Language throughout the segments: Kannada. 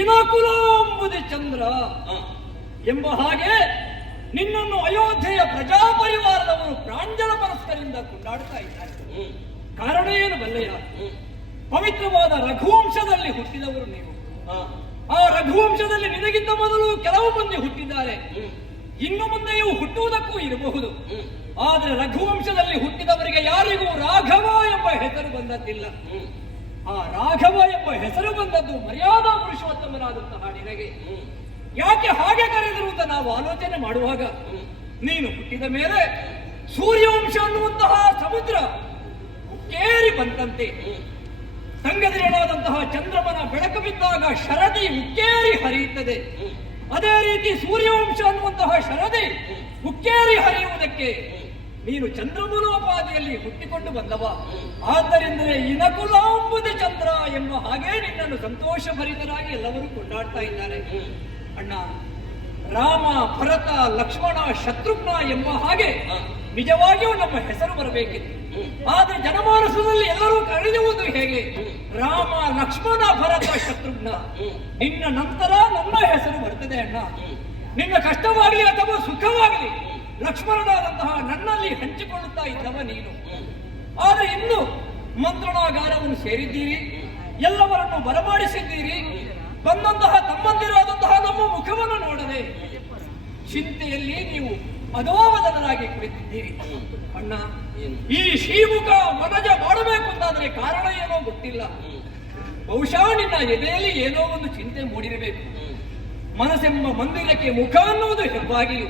ಇನಕುಲಾಂಬುದಿ ಚಂದ್ರ ಎಂಬ ಹಾಗೆ ನಿನ್ನನ್ನು ಅಯೋಧ್ಯೆಯ ಪ್ರಜಾಪರಿವಾರದವರು ಪ್ರಾಂಜಲ ಮನಸ್ಕರಿಂದ ಕೊಂಡಾಡುತ್ತಾ ಇದ್ದಾರೆ. ಕಾರಣ ಏನು ಬಲ್ಲೆಯ? ಪವಿತ್ರವಾದ ರಘುವಂಶದಲ್ಲಿ ಹುಟ್ಟಿದವರು ನೀವು. ಆ ರಘುವಂಶದಲ್ಲಿ ನಿನಗಿಂತ ಮೊದಲು ಕೆಲವು ಮಂದಿ ಹುಟ್ಟಿದ್ದಾರೆ, ಇನ್ನು ಮುಂದೆಯೂ ಹುಟ್ಟುವುದಕ್ಕೂ ಇರಬಹುದು. ಆದರೆ ರಘುವಂಶದಲ್ಲಿ ಹುಟ್ಟಿದವರಿಗೆ ಯಾರಿಗೂ ರಾಘವ ಎಂಬ ಹೆಸರು ಬಂದದ್ದಿಲ್ಲ. ಆ ರಾಘವ ಎಂಬ ಹೆಸರು ಬಂದದ್ದು ಮರ್ಯಾದಾ ಪುರುಷೋತ್ತಮನಾದಂತಹ ನಿನಗೆ. ಯಾಕೆ ಹಾಗೆ ಕರೆದರು ಅಂತ ನಾವು ಆಲೋಚನೆ ಮಾಡುವಾಗ ನೀನು ಹುಟ್ಟಿದ ಮೇಲೆ ಸೂರ್ಯವಂಶ ಅನ್ನುವಂತಹ ಸಮುದ್ರ ಉಕ್ಕೇರಿ ಬಂದಂತೆ, ಸಂಗದಿರನಾದಂತಹ ಚಂದ್ರಮನ ಬೆಳಕು ಬಿದ್ದಾಗ ಶರದಿ ಉಕ್ಕೇರಿ ಹರಿಯುತ್ತದೆ. ಅದೇ ರೀತಿ ಸೂರ್ಯವಂಶ ಅನ್ನುವಂತಹ ಶರದಿ ಉಕ್ಕೇರಿ ಹರಿಯುವುದಕ್ಕೆ ನೀನು ಚಂದ್ರಮನೋಪಾದಿಯಲ್ಲಿ ಹುಟ್ಟಿಕೊಂಡು ಬಂದವ. ಆದ್ದರಿಂದಲೇ ಇನಕುಲಾಂಬುದಿ ಚಂದ್ರ ಎಂಬ ಹಾಗೆ ನಿನ್ನನ್ನು ಸಂತೋಷ ಭರಿತರಾಗಿ ಎಲ್ಲರೂ ಕೊಂಡಾಡ್ತಾ ಇದ್ದಾರೆ. ಅಣ್ಣ, ರಾಮ, ಭರತ, ಲಕ್ಷ್ಮಣ, ಶತ್ರುಘ್ನ ಎಂಬ ಹಾಗೆ ನಿಜವಾಗಿಯೂ ನಮ್ಮ ಹೆಸರು ಬರಬೇಕಿತ್ತು. ಆದ್ರೆ ಜನಮಾನಸದಲ್ಲಿ ಎಲ್ಲರೂ ಕರೆಯುವುದು ಹೇಗೆ? ರಾಮ, ಲಕ್ಷ್ಮಣ, ಭರತ, ಶತ್ರುಘ್ನ. ನಿನ್ನ ನಂತರ ನನ್ನ ಹೆಸರು ಬರ್ತದೆ ಅಣ್ಣ. ನಿನ್ನ ಕಷ್ಟವಾಗಲಿ ಅಥವಾ ಸುಖವಾಗಲಿ ಲಕ್ಷ್ಮಣನಾದಂತಹ ನನ್ನಲ್ಲಿ ಹಂಚಿಕೊಳ್ಳುತ್ತಾ ಇದ್ದವ ನೀನು. ಆದರೆ ಇನ್ನು ಮಂತ್ರಣಾಗಾರವನ್ನು ಸೇರಿದ್ದೀರಿ, ಎಲ್ಲವರನ್ನು ಬರಮಾಡಿಸಿದ್ದೀರಿ. ಬಂದಂತಹ ತಮ್ಮಂದಿರಾದಂತಹ ನಮ್ಮ ಮುಖವನ್ನು ನೋಡದೆ ಚಿಂತೆಯಲ್ಲಿ ನೀವು ಅಧೋವದನರಾಗಿ ಕುಳಿತಿದ್ದೀರಿ. ಅಣ್ಣ, ಈ ಶ್ರೀಮುಖ ವನಜ ಮಾಡಬೇಕು ಅಂತಾದರೆ ಕಾರಣ ಏನೋ ಗೊತ್ತಿಲ್ಲ. ಬಹುಶಃ ನಿನ್ನ ಎದೆಯಲ್ಲಿ ಏನೋ ಒಂದು ಚಿಂತೆ ಮೂಡಿರಬೇಕು. ಮನಸ್ಸೆಂಬ ಮಂದಿರಕ್ಕೆ ಮುಖ ಅನ್ನುವುದು ಹೆಬ್ಬಾಗಿಲು.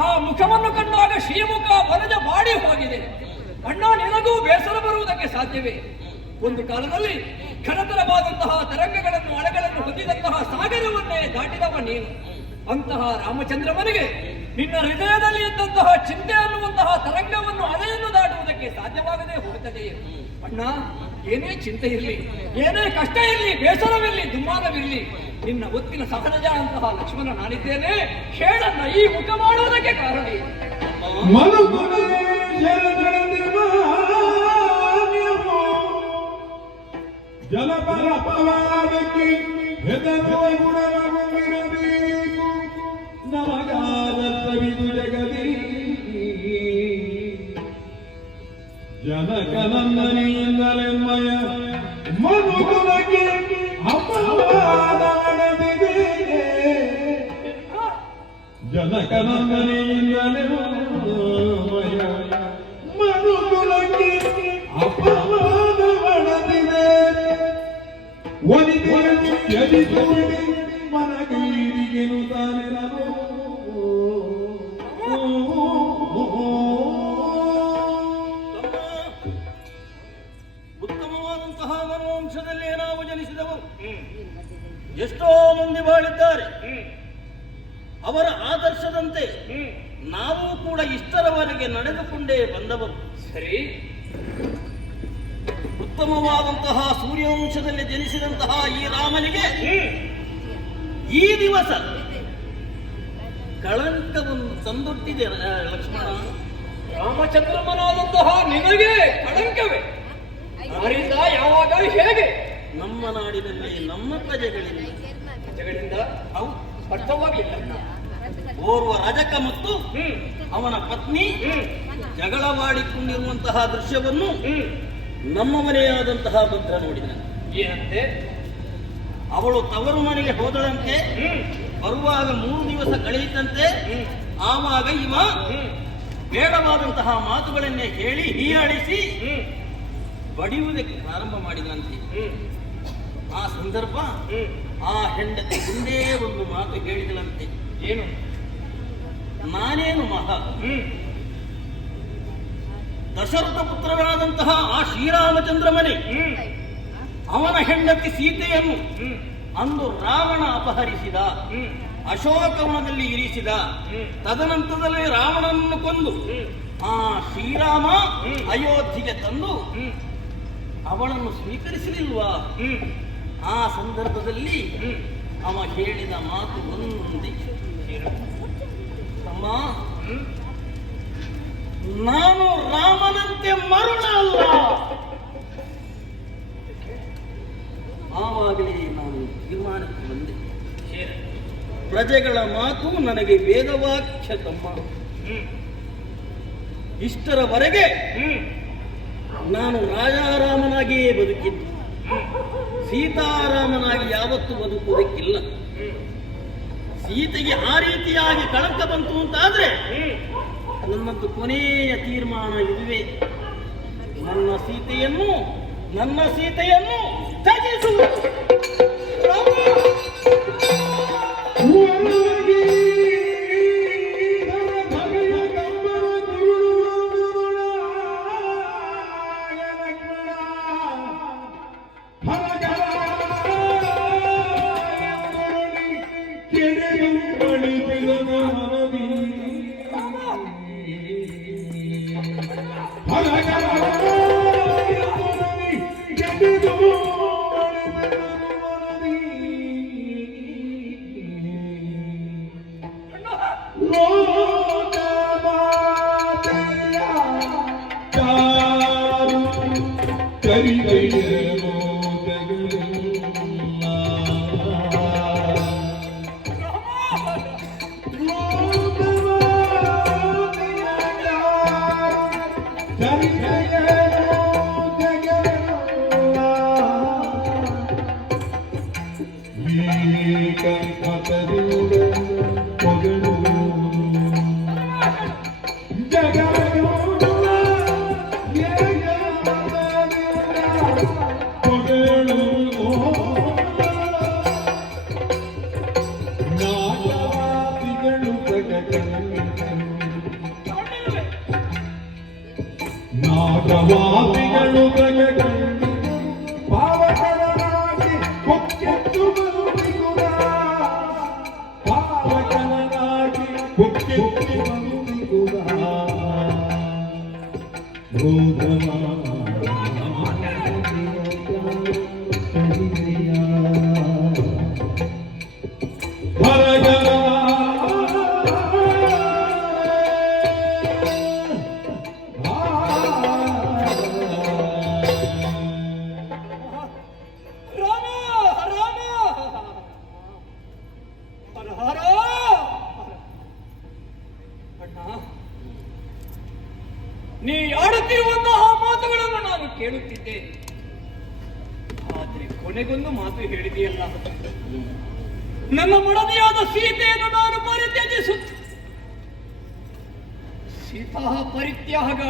ಆ ಮುಖವನ್ನು ಕಂಡಾಗ ಶ್ರೀಮುಖ ವನಜ ಮಾಡಿ ಹೋಗಿದೆ. ಅಣ್ಣ, ನಿನಗೂ ಬೇಸರ ಬರುವುದಕ್ಕೆ ಸಾಧ್ಯವೇ? ಒಂದು ಕಾಲದಲ್ಲಿ ಘನತರವಾದಂತಹ ತರಂಗಗಳನ್ನು, ಅಲೆಗಳನ್ನು ಹೊಂದಿದಂತಹ ಸಾಗರವನ್ನೇ ದಾಟಿದವ ನೀನು. ಅಂತಹ ರಾಮಚಂದ್ರಮನಿಗೆ ನಿನ್ನ ಹೃದಯದಲ್ಲಿ ಇದ್ದಂತಹ ಚಿಂತೆ ಅನ್ನುವಂತಹ ತರಂಗವನ್ನು, ಅಲೆಯನ್ನು ದಾಟುವುದಕ್ಕೆ ಸಾಧ್ಯವಾಗದೆ ಹೋಗುತ್ತದೆ. ಅಣ್ಣ, ಏನೇ ಚಿಂತೆ ಇರಲಿ, ಏನೇ ಕಷ್ಟ ಇರಲಿ, ಬೇಸರವಿರಲಿ, ದುಮ್ಮಾನವಿರಲಿ, ನಿನ್ನ ಒತ್ತಿನ ಸಹಜ ಅಂತಹ ಲಕ್ಷ್ಮಣ ನಾನಿದ್ದೇನೆ. ಹೇಳನ್ನ ಈ ಮುಖ ಮಾಡುವುದಕ್ಕೆ ಕಾರಣ ಜಲಪರಪವಾದಕ್ಕೆ ಹೆದರುವ ಗುಣವಿರಬೇಕು ನಮಗಾದ ಸವಿದು ಜಗದಿ ಜನಕನಂದನಿಯಿಂದಲೆಮ್ಮಯ ಮನುಕುಲಕ್ಕೆ ಅಪವಾದ ನಡೆದಿದೆ. ಜನಕನಂದನಿಯಿಂದಲೆಮ್ಮಯ ಮನುಕುಲಕ್ಕೆ ಅಪವಾದ ನಡೆದಿದೆ. ಒಲಿದೆಯಲ್ಲಿ ಎದಿತೋಡಿ ಮನಗೈರಿಗೆನು ತಾನೆ ನಾನು ಉತ್ತಮವಾದಂತಹ ಮನೋವಂಶದಲ್ಲೇ ನಾವು ಜನಿಸಿದವರು. ಎಷ್ಟೋ ಮಂದಿ ಬಾಳಿದ್ದಾರೆ. ಅವರ ಆದರ್ಶದಂತೆ ನಾವು ಕೂಡ ಇಷ್ಟರವರೆಗೆ ನಡೆದುಕೊಂಡೇ ಬಂದವರು. ಸರಿ, ಉತ್ತಮವಾದಂತಹ ಸೂರ್ಯವಂಶದಲ್ಲಿ ಜನಿಸಿದಂತಹ ಈ ರಾಮನಿಗೆ ಈ ದಿವಸ ಕಳಂಕವನ್ನು ತಂದೊಡ್ಡಿದೆ. ಲಕ್ಷ್ಮಣ, ರಾಮಚಂದ್ರಮ್ಮನಾದಂತಹ ನಿನಗೆ ಕಳಂಕವೇ? ಯಾರಿಂದ, ಯಾವಾಗ, ಹೇಗೆ? ನಮ್ಮ ನಾಡಿನಲ್ಲಿ ನಮ್ಮ ಪ್ರಜೆಗಳಿಂದ ಜಗಳಿಂದ ಅವು ಅರ್ಥವಾಗಲಿಲ್ಲ. ಓರ್ವ ರಜಕ ಮತ್ತು ಅವನ ಪತ್ನಿ ಜಗಳವಾಡಿಕೊಂಡಿರುವಂತಹ ದೃಶ್ಯವನ್ನು ನಮ್ಮ ಮನೆಯಾದಂತಹ ಭದ್ರ ನೋಡಿದ. ಏನಂತೆ? ಅವಳು ತವರು ಮನೆಗೆ ಹೋದಳಂತೆ. ಬರುವಾಗ 3 ದಿವಸ ಕಳೆಯಿತಂತೆ. ಆವಾಗ ಇವ ಬೇಡವಾದಂತಹ ಮಾತುಗಳನ್ನೇ ಹೇಳಿ ಹೀಯಾಳಿಸಿ ಬಡಿಯುವುದಕ್ಕೆ ಪ್ರಾರಂಭ ಮಾಡಿದಂತೆ. ಆ ಸಂದರ್ಭ ಆ ಹೆಂಡತಿ ಮುಂದೇ ಒಂದು ಮಾತು ಹೇಳಿದಳಂತೆ. ಏನು? ನಾನೇನು ಮಹಾ ದಶರಥ ಪುತ್ರನಾದಂತಹ ಆ ಶ್ರೀರಾಮಚಂದ್ರ ಮನೆ ಅವನ ಹೆಂಡತಿ ಸೀತೆಯನ್ನು ಅಂದು ರಾವಣ ಅಪಹರಿಸಿದ, ಅಶೋಕವನದಲ್ಲಿ ಇರಿಸಿದ. ತದನಂತರದಲ್ಲಿ ರಾವಣನನ್ನು ಕೊಂದು ಆ ಶ್ರೀರಾಮ ಅಯೋಧ್ಯೆಗೆ ತಂದು ಅವಳನ್ನು ಸ್ವೀಕರಿಸಲಿಲ್ವಾ? ಆ ಸಂದರ್ಭದಲ್ಲಿ ಅವ ಹೇಳಿದ ಮಾತು ಒಂದೇ, ಅಮ್ಮ, ನಾನು ರಾಮನಂತೆ ಮರುಳ ಅಲ್ಲ. ಆವಾಗಲೇ ನಾನು ತೀರ್ಮಾನಕ್ಕೆ ಬಂದೆ. ಪ್ರಜೆಗಳ ಮಾತು ನನಗೆ ವೇದವಾಕ್ಯ ತಮ್ಮ. ಇಷ್ಟರವರೆಗೆ ನಾನು ರಾಜಾರಾಮನಾಗಿಯೇ ಬದುಕಿದ್ದು, ಸೀತಾರಾಮನಾಗಿ ಯಾವತ್ತೂ ಬದುಕುವುದಕ್ಕಿಲ್ಲ. ಸೀತೆಗೆ ಆ ರೀತಿಯಾಗಿ ಕಳಂಕ ಬಂತು ಅಂತಾದ್ರೆ ನನ್ನದು ಕೊನೆಯ ತೀರ್ಮಾನ ಇದುವೇ. ನನ್ನ ಸೀತೆಯನ್ನು ತ್ಯಜಿಸುವುದು. ನಾಗವಾದಿಗಳು ಪಾವಕನಾಗಿ ಕೊಕ್ಕೆತ್ತು ಬರುವಿಗುರ, ಪಾವಕನಾಗಿ ಕೊಕ್ಕೆತ್ತು ಬರುವಿಗುರ. ಹೊರಟಿದ್ದೇನೆ. ಆದ್ರೆ ಕೊನೆಗೊಂದು ಮಾತು ಹೇಳಿದೆಯಲ್ಲ, ನನ್ನ ಮಡದಿಯಾದ ಸೀತೆಯನ್ನು ನಾನು ಪರಿತ್ಯಜಿಸುತ್ತ. ಸೀತಾ ಪರಿತ್ಯಾಗ,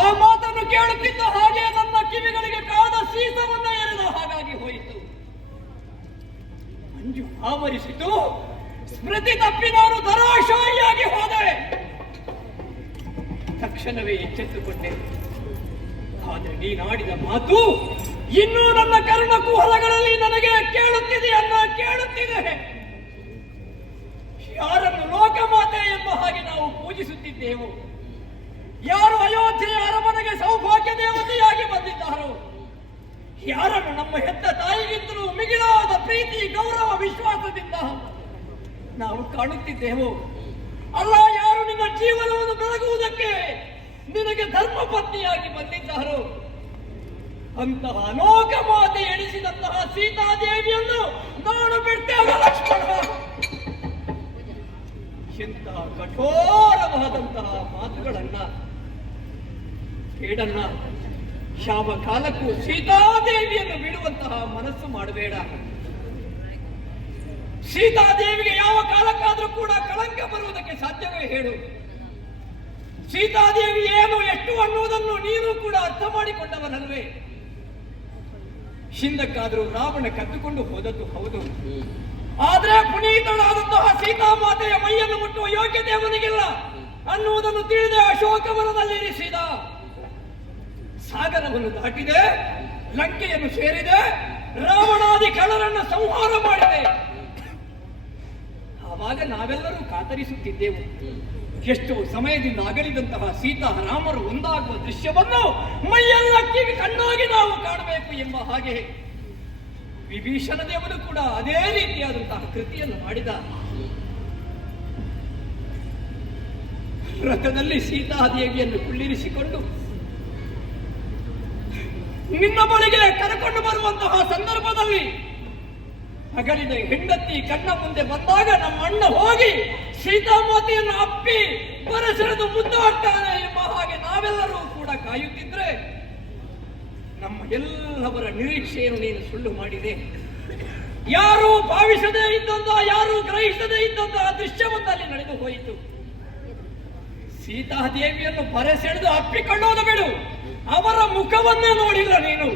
ಆ ಮಾತನ್ನು ಕೇಳುತ್ತಿದ್ದ ಹಾಗೆ ನನ್ನ ಕಿವಿಗಳಿಗೆ ಕಾದ ಸೀಸವನ್ನ ಎರೆದ ಹಾಗಾಗಿ ಹೋಯಿತು. ಮಂಜು ಆವರಿಸಿತು. ಸ್ಮೃತಿ ತಪ್ಪಿ ನಾನು ಧರಾಶಾಯಿಯಾಗಿ ಹೋದೆ. ತಕ್ಷಣವೇ ಎಚ್ಚೆತ್ತುಕೊಂಡೆ. ಆದರೆ ನೀನಾಡಿದ ಮಾತು ಇನ್ನೂ ನನ್ನ ಕರ್ಣ ಕುಹಲಗಳಲ್ಲಿ ನನಗೆ ಕೇಳುತ್ತಿದೆ. ಯಾರನ್ನು ಲೋಕಮಾತೆ ಎಂಬ ಹಾಗೆ ನಾವು ಪೂಜಿಸುತ್ತಿದ್ದೆವು, ಯಾರು ಅಯೋಧ್ಯೆಯ ಅರಮನೆಗೆ ಸೌಭಾಗ್ಯ ದೇವತೆಯಾಗಿ ಬಂದಿದ್ದಾರೋ, ಯಾರನ್ನು ನಮ್ಮ ಹೆತ್ತ ತಾಯಿಗಿಂತಲೂ ಮಿಗಿಲಾದ ಪ್ರೀತಿ ಗೌರವ ವಿಶ್ವಾಸದಿಂದ ನಾವು ಕಾಣುತ್ತಿದ್ದೆವು, ಅಲ್ಲ ಯಾರು ನಿನ್ನ ಜೀವನವನ್ನು ಬೆಳಗುವುದಕ್ಕೆ ನಿನಗೆ ಧರ್ಮಪತ್ನಿಯಾಗಿ ಬಂದಿದ್ದಾರೋ, ಅಂತಹ ಲೋಕಮಾತೆ ಎಣಿಸಿದಂತಹ ಸೀತಾದೇವಿಯನ್ನು ನಾನು ಬಿಡ್ತೇನೆ ಲಕ್ಷ್ಮಣ. ಎಂತಹ ಕಠೋರವಾದಂತಹ ಮಾತುಗಳನ್ನ ಕೇಳನ್ನ. ಯಾವ ಕಾಲಕ್ಕೂ ಸೀತಾದೇವಿಯನ್ನು ಬಿಡುವಂತಹ ಮನಸ್ಸು ಮಾಡಬೇಡ. ಸೀತಾದೇವಿಗೆ ಯಾವ ಕಾಲಕ್ಕಾದ್ರೂ ಕೂಡ ಕಳಂಕ ಬರುವುದಕ್ಕೆ ಸಾಧ್ಯವೇ ಹೇಳು? ಸೀತಾದೇವಿ ಏನು ಎಷ್ಟು ಅನ್ನುವುದನ್ನು ನೀನು ಕೂಡ ಅರ್ಥ ಮಾಡಿಕೊಂಡವನಲ್ವೇ? ಹಿಂದಕ್ಕಾದರೂ ರಾವಣ ಕದ್ದುಕೊಂಡು ಹೋದದ್ದು ಹೌದು, ಆದ್ರೆ ಪುನೀತಳಾದಂತಹ ಸೀತಾಮಾತೆಯ ಮೈಯನ್ನು ಮುಟ್ಟುವ ಯೋಗ್ಯತೆ ಅವನಿಗಿಲ್ಲ ಅನ್ನುವುದನ್ನು ತಿಳಿದೇ ಅಶೋಕವನದಲ್ಲಿರಿಸಿದ. ಸಾಗರವನ್ನು ದಾಟಿದೆ, ಲಂಕೆಯನ್ನು ಸೇರಿದೆ, ರಾವಣಾದಿ ಕಳರನ್ನು ಸಂಹಾರ ಮಾಡಿದೆ. ಆವಾಗ ನಾವೆಲ್ಲರೂ ಕಾತರಿಸುತ್ತಿದ್ದೆವು. ಎಷ್ಟೋ ಸಮಯದಿಂದ ಅಗಲಿದಂತಹ ಸೀತಾ ರಾಮರು ಒಂದಾಗುವ ದೃಶ್ಯವನ್ನು ಮೈಯೆಲ್ಲ ಕಣ್ಣಾಗಿ ನಾವು ಕಾಣಬೇಕು ಎಂಬ ಹಾಗೆ ವಿಭೀಷಣ ದೇವರು ಕೂಡ ಅದೇ ರೀತಿಯಾದಂತಹ ಕೃತಿಯನ್ನು ಮಾಡಿದ. ರಥದಲ್ಲಿ ಸೀತಾದೇವಿಯನ್ನು ಕುಳ್ಳಿರಿಸಿಕೊಂಡು ನಿನ್ನ ಬಳಿಗೆ ಕರೆಕೊಂಡು ಬರುವಂತಹ ಸಂದರ್ಭದಲ್ಲಿ ಅಗಲಿದ ಹೆಂಡತಿ ಕಣ್ಣ ಮುಂದೆ ಬಂದಾಗ ನಮ್ಮ ಅಣ್ಣ ಹೋಗಿ ಸೀತಾಮಾತೆಯನ್ನು ಅಪ್ಪಿ ಬರಸೆಳೆದು ಮುದ್ದಾಡ್ತಾನೆ ಎಂಬ ಹಾಗೆ ನಾವೆಲ್ಲರೂ ಕೂಡ ಕಾಯುತ್ತಿದ್ರೆ ನಮ್ಮ ಎಲ್ಲವರ ನಿರೀಕ್ಷೆಯನ್ನು ನೀನು ಸುಳ್ಳು ಮಾಡಿದೆ. ಯಾರು ಭಾವಿಸದೇ ಇದ್ದಂತಹ, ಯಾರು ಗ್ರಹಿಸದೇ ಇದ್ದಂತಹ ದೃಶ್ಯವೊಂದಲ್ಲಿ ನಡೆದು ಹೋಯಿತು. ಸೀತಾದೇವಿಯನ್ನು ಬರಸೆಳೆದು ಅಪ್ಪಿಕೊಳ್ಳೋದು ಬಿಡು, ಅವರ ಮುಖವನ್ನೇ ನೋಡಿಲ್ಲ ನೀನು.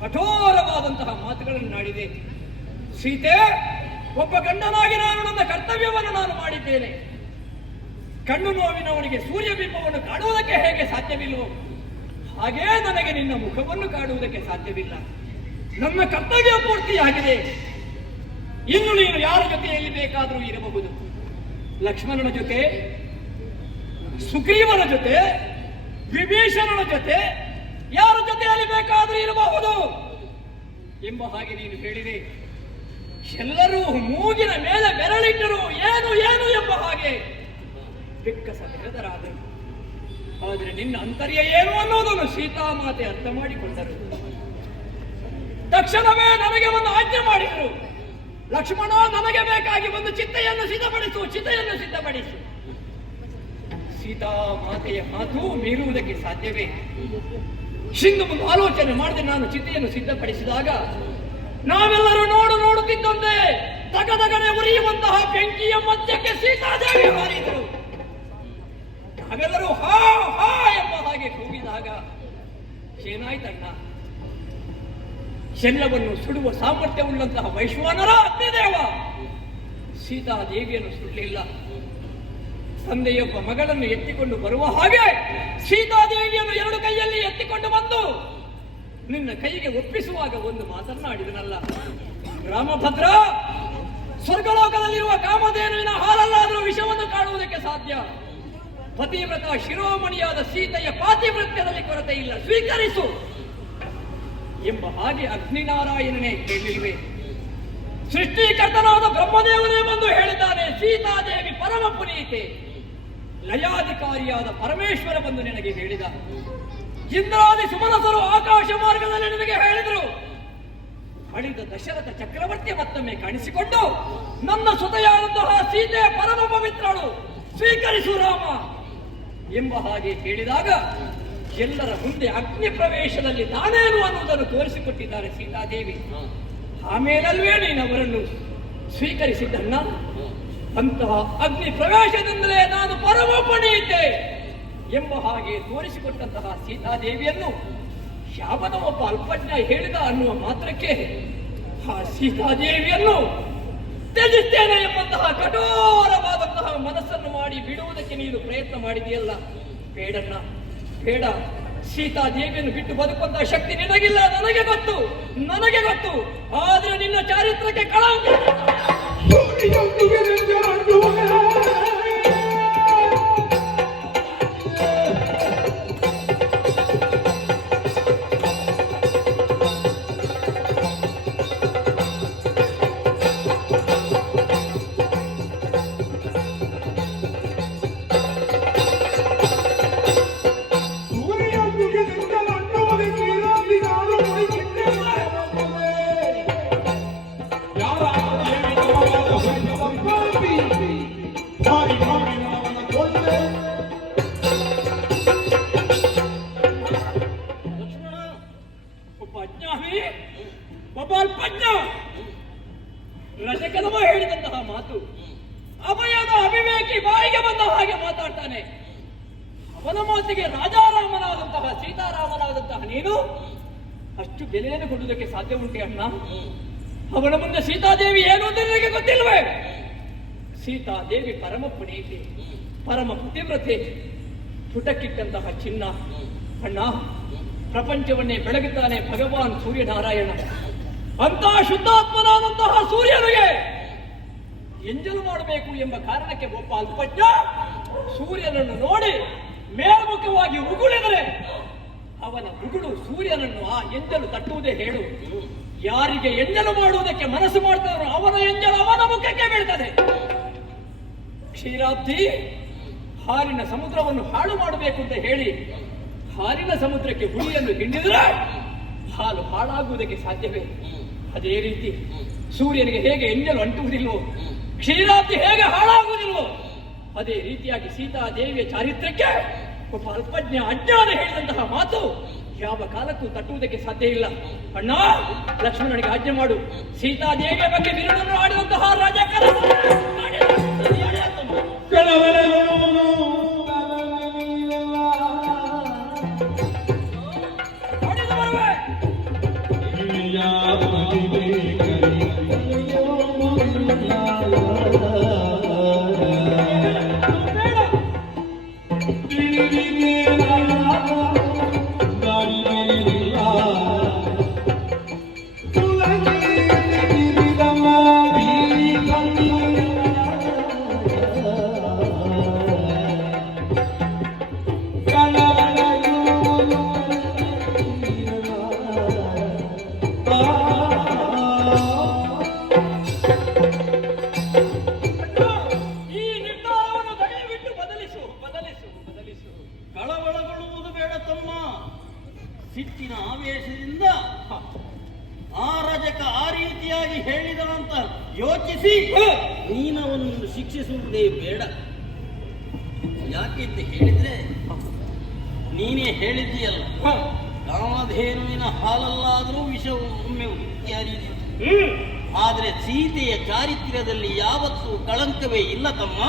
ಕಠೋರವಾದಂತಹ ಮಾತುಗಳನ್ನು ನಾಡಿದೆ. ಸೀತೆ, ಒಬ್ಬ ಗಂಡನಾಗಿ ನಾನು ನನ್ನ ಕರ್ತವ್ಯವನ್ನು ನಾನು ಮಾಡಿದ್ದೇನೆ. ಕಣ್ಣು ನೋವಿನವನಿಗೆ ಸೂರ್ಯಬಿಂಬವನ್ನು ಕಾಣುವುದಕ್ಕೆ ಹೇಗೆ ಸಾಧ್ಯವಿಲ್ಲವೋ ಹಾಗೇ ನನಗೆ ನಿನ್ನ ಮುಖವನ್ನು ಕಾಣುವುದಕ್ಕೆ ಸಾಧ್ಯವಿಲ್ಲ. ನನ್ನ ಕರ್ತವ್ಯ ಪೂರ್ತಿಯಾಗಿದೆ. ಇನ್ನು ನೀನು ಯಾರ ಜೊತೆಯಲ್ಲಿ ಬೇಕಾದರೂ ಇರಬಹುದು. ಲಕ್ಷ್ಮಣನ ಜೊತೆ, ಸುಗ್ರೀವನ ಜೊತೆ, ವಿಭೀಷಣನ ಜೊತೆ, ಯಾರ ಜೊತೆಯಲ್ಲಿ ಬೇಕಾದರೂ ಇರಬಹುದು ಎಂಬ ಹಾಗೆ ನೀನು ಹೇಳಿದೆ. ಎಲ್ಲರೂ ಮೂಗಿನ ಮೇಲೆ ಬೆರಳಿಟ್ಟರು ಏನು ಏನು ಎಂಬ ಹಾಗೆ ಬಿಕ್ಕಸ ಬೆರೆದರಾದರು. ಆದರೆ ನಿನ್ನ ಅಂತರ್ಯ ಏನು ಅನ್ನೋದನ್ನು ಸೀತಾಮಾತೆ ಅರ್ಥ ಮಾಡಿಕೊಂಡರು. ತಕ್ಷಣವೇ ನನಗೆ ಒಂದು ಆಜ್ಞೆ ಮಾಡಿದರು. ಲಕ್ಷ್ಮಣ, ನನಗೆ ಬೇಕಾಗಿ ಒಂದು ಚಿತೆಯನ್ನು ಸಿದ್ಧಪಡಿಸು. ಸೀತಾಮಾತೆಯ ಮಾತು ಮೀರುವುದಕ್ಕೆ ಸಾಧ್ಯವೇ? ಹಿಂದೆ ಮುಂದೆ ಆಲೋಚನೆ ಮಾಡದೆ ನಾನು ಚಿತೆಯನ್ನು ಸಿದ್ಧಪಡಿಸಿದಾಗ ನಾವೆಲ್ಲರೂ ನೋಡುತ್ತಿದ್ದಂತೆ ತಗದಗನೆ ಉರಿಯುವಂತಹ ಬೆಂಕಿಯ ಮಧ್ಯಕ್ಕೆ ಸೀತಾದೇವಿ ಹಾರಿದರು. ನಾವೆಲ್ಲರೂ ಹಾ ಹಾ ಎಂಬ ಹಾಗೆ ಕೂಗಿದಾಗ ಏನಾಯ್ತಣ್ಣ? ಎಲ್ಲವನ್ನು ಸುಡುವ ಸಾಮರ್ಥ್ಯವುಳ್ಳಂತಹ ವೈಶ್ವಾನರ ಅಗ್ನಿದೇವ ಸೀತಾದೇವಿಯನ್ನು ಸುಡಲಿಲ್ಲ. ತಂದೆಯೊಬ್ಬ ಮಗಳನ್ನು ಎತ್ತಿಕೊಂಡು ಬರುವ ಹಾಗೆ ಸೀತಾದೇವಿಯನ್ನು ಎರಡು ಕೈಯಲ್ಲಿ ಎತ್ತಿಕೊಂಡು ಬಂದು ನಿನ್ನ ಕೈಗೆ ಒಪ್ಪಿಸುವಾಗ ಒಂದು ಮಾತನ್ನಾಡಿದನಲ್ಲ, ರಾಮಭದ್ರ, ಸ್ವರ್ಗಲೋಕದಲ್ಲಿರುವ ಕಾಮಧೇನುವಿನ ಹಾಲಲ್ಲಾದರೂ ವಿಷವನ್ನು ಕಾಣುವುದಕ್ಕೆ ಸಾಧ್ಯ. ಪತಿವ್ರತ ಶಿರೋಮಣಿಯಾದ ಸೀತೆಯ ಪಾತಿವ್ರತ್ಯದಲ್ಲಿ ಕೊರತೆ ಇಲ್ಲ, ಸ್ವೀಕರಿಸು ಎಂಬ ಹಾಗೆ ಅಗ್ನಿನಾರಾಯಣನೇ ಕೇಳಿಲ್ವೇ? ಸೃಷ್ಟಿಕರ್ತನಾದ ಬ್ರಹ್ಮದೇವನೇ ಬಂದು ಹೇಳಿದ್ದಾನೆ, ಸೀತಾದೇವಿ ಪರಮ ಪುನೀತೆ. ಲಯಾಧಿಕಾರಿಯಾದ ಪರಮೇಶ್ವರ ಬಂದು ನಿನಗೆ ಹೇಳಿದ. ಇಂದ್ರಾದಿ ಸುಮನಸರು ಆಕಾಶ ಮಾರ್ಗದಲ್ಲಿ ನಿನಗೆ ಹೇಳಿದರು. ಅಳಿದ ದಶರಥ ಚಕ್ರವರ್ತಿ ಮತ್ತೊಮ್ಮೆ ಕಾಣಿಸಿಕೊಂಡು ನನ್ನ ಸುತೆಯಾದಂತಹ ಸೀತೆ ಪರಮ ಪವಿತ್ರಳು, ಸ್ವೀಕರಿಸು ರಾಮ ಎಂಬ ಹಾಗೆ ಹೇಳಿದಾಗ ಎಲ್ಲರ ಮುಂದೆ ಅಗ್ನಿ ಪ್ರವೇಶದಲ್ಲಿ ತಾನೇನು ಅನ್ನುವುದನ್ನು ತೋರಿಸಿಕೊಟ್ಟಿದ್ದಾರೆ ಸೀತಾದೇವಿ. ಆಮೇಲಲ್ವೇ ನೀನು ಅವರನ್ನು ಸ್ವೀಕರಿಸಿದ್ದನ್ನ. ಅಂತಹ ಅಗ್ನಿ ಪ್ರವೇಶದಿಂದಲೇ ನಾನು ಪರಮ ಪಡೆಯಿದ್ದೆ ಎಂಬ ಹಾಗೆ ತೋರಿಸಿಕೊಟ್ಟಂತಹ ಸೀತಾದೇವಿಯನ್ನು ಶಾಪದ ಒಬ್ಬ ಅಲ್ಪಜ್ಞ ಹೇಳಿದ ಅನ್ನುವ ಮಾತ್ರಕ್ಕೆ ಆ ಸೀತಾದೇವಿಯನ್ನು ತ್ಯಜಿಸ್ತೇನೆ ಎಂಬಂತಹ ಕಠೋರವಾದಂತಹ ಮನಸ್ಸನ್ನು ಮಾಡಿ ಬಿಡುವುದಕ್ಕೆ ನೀನು ಪ್ರಯತ್ನ ಮಾಡಿದೆಯಲ್ಲ. ಬೇಡಣ್ಣ, ಬೇಡ. ಸೀತಾದೇವಿಯನ್ನು ಬಿಟ್ಟು ಬದುಕುವಂತಹ ಶಕ್ತಿ ನಿನಗಿಲ್ಲ, ನನಗೆ ಗೊತ್ತು, ನನಗೆ ಗೊತ್ತು. ಆದ್ರೆ ನಿನ್ನ ಚಾರಿತ್ರಕ್ಕೆ ಕಳಂಕ. ಒಬ್ಬ ಅಲ್ಪಜ್ಞ ರಜಕನವ ಹೇಳಿದಂತಹ ಮಾತು, ಅಭಯದ ಅವಿವೇಕಿ ಬಾಯಿಗೆ ಬಂದ ಹಾಗೆ ಮಾತಾಡ್ತಾನೆ. ಅವನ ಮಾತಿಗೆ ರಾಜಾರಾಮನಾದಂತಹ ಸೀತಾರಾಮನಾದಂತಹ ನೀನು ಅಷ್ಟು ಬೆಲೆಯನ್ನು ಕೊಡುವುದಕ್ಕೆ ಸಾಧ್ಯ ಉಂಟೆ ಅಣ್ಣ? ಅವನ ಮುಂದೆ ಸೀತಾದೇವಿ ಏನು ಅಂತ ನಿನಗೆ ಗೊತ್ತಿಲ್ವೇ? ಸೀತಾದೇವಿ ಪರಮ ಪುನೀತೆ, ಪರಮ ಪತಿವ್ರತೆ, ಪುಟಕ್ಕಿಟ್ಟಂತಹ ಚಿನ್ನ. ಅಣ್ಣ, ಪ್ರಪಂಚವನ್ನೇ ಬೆಳಗುತ್ತಾನೆ ಭಗವಾನ್ ಸೂರ್ಯನಾರಾಯಣ. ಅಂತಹ ಶುದ್ಧಾತ್ಮನಾದಂತಹ ಸೂರ್ಯನಿಗೆ ಎಂಜಲು ಮಾಡಬೇಕು ಎಂಬ ಕಾರಣಕ್ಕೆ ಒಬ್ಬ ಅಲ್ಪಜ್ಞ ಸೂರ್ಯನನ್ನು ನೋಡಿ ಮೇಲ್ಮುಖವಾಗಿ ಉಗುಳಿದರೆ ಅವನ ಉಗುಳು ಸೂರ್ಯನನ್ನು ಆ ಎಂಜಲು ತಟ್ಟುವುದೇ ಹೇಳು. ಯಾರಿಗೆ ಎಂಜಲು ಮಾಡುವುದಕ್ಕೆ ಮನಸ್ಸು ಮಾಡ್ತಾರೋ ಅವನ ಎಂಜಲು ಅವನ ಮುಖಕ್ಕೆ ಬೀಳ್ತದೆ. ಕ್ಷೀರಾಬ್ಧಿ ಹಾಲಿನ ಸಮುದ್ರವನ್ನು ಹಾಳು ಮಾಡಬೇಕು ಅಂತ ಹೇಳಿ ಹಾಲಿನ ಸಮುದ್ರಕ್ಕೆ ಹುಳಿಯನ್ನು ಹಿಂಡಿದ್ರೆ ಹಾಲು ಹಾಳಾಗುವುದಕ್ಕೆ ಸಾಧ್ಯವೇ? ಅದೇ ರೀತಿ ಸೂರ್ಯನಿಗೆ ಹೇಗೆ ಎಂಜಲು ಅಂಟುವುದಿಲ್ವೋ, ಕ್ಷೀರಾಬ್ಧಿ ಹೇಗೆ ಹಾಳಾಗುವುದಿಲ್ವೋ, ಅದೇ ರೀತಿಯಾಗಿ ಸೀತಾದೇವಿಯ ಚಾರಿತ್ರಕ್ಕೆ ಒಬ್ಬ ಅಲ್ಪಜ್ಞ ಅಜ್ಞಾನ ಹೇಳಿದಂತಹ ಮಾತು ಯಾವ ಕಾಲಕ್ಕೂ ತಟ್ಟುವುದಕ್ಕೆ ಸಾಧ್ಯ ಇಲ್ಲ. ಅಣ್ಣ, ಲಕ್ಷ್ಮಣನಿಗೆ ಆಜ್ಞೆ ಮಾಡು. ಸೀತಾದೇವಿಯ ಬಗ್ಗೆ ಬಿರುಡನ್ನು ಆಡಿದಂತಹ ರಾಜ ಸಿಟ್ಟಿನ ಆವೇಶದಿಂದ ಆ ರಜಕ ಆ ರೀತಿಯಾಗಿ ಹೇಳಿದ ಅಂತ ಯೋಚಿಸಿ ನೀನವನ್ನು ಶಿಕ್ಷಿಸುವುದೇ ಬೇಡ. ಯಾಕೆ ಅಂತ ಹೇಳಿದ್ರೆ ನೀನೇ ಹೇಳಿದ್ದೀಯಲ್ಲ, ಕಾಮಧೇನುವಿನ ಹಾಲಲ್ಲಾದರೂ ವಿಷವು ಒಮ್ಮೆ ಹರಿಯುತ್ತೆ. ಆದ್ರೆ ಸೀತೆಯ ಚಾರಿತ್ರ್ಯದಲ್ಲಿ ಯಾವತ್ತೂ ಕಳಂಕವೇ ಇಲ್ಲ ತಮ್ಮ.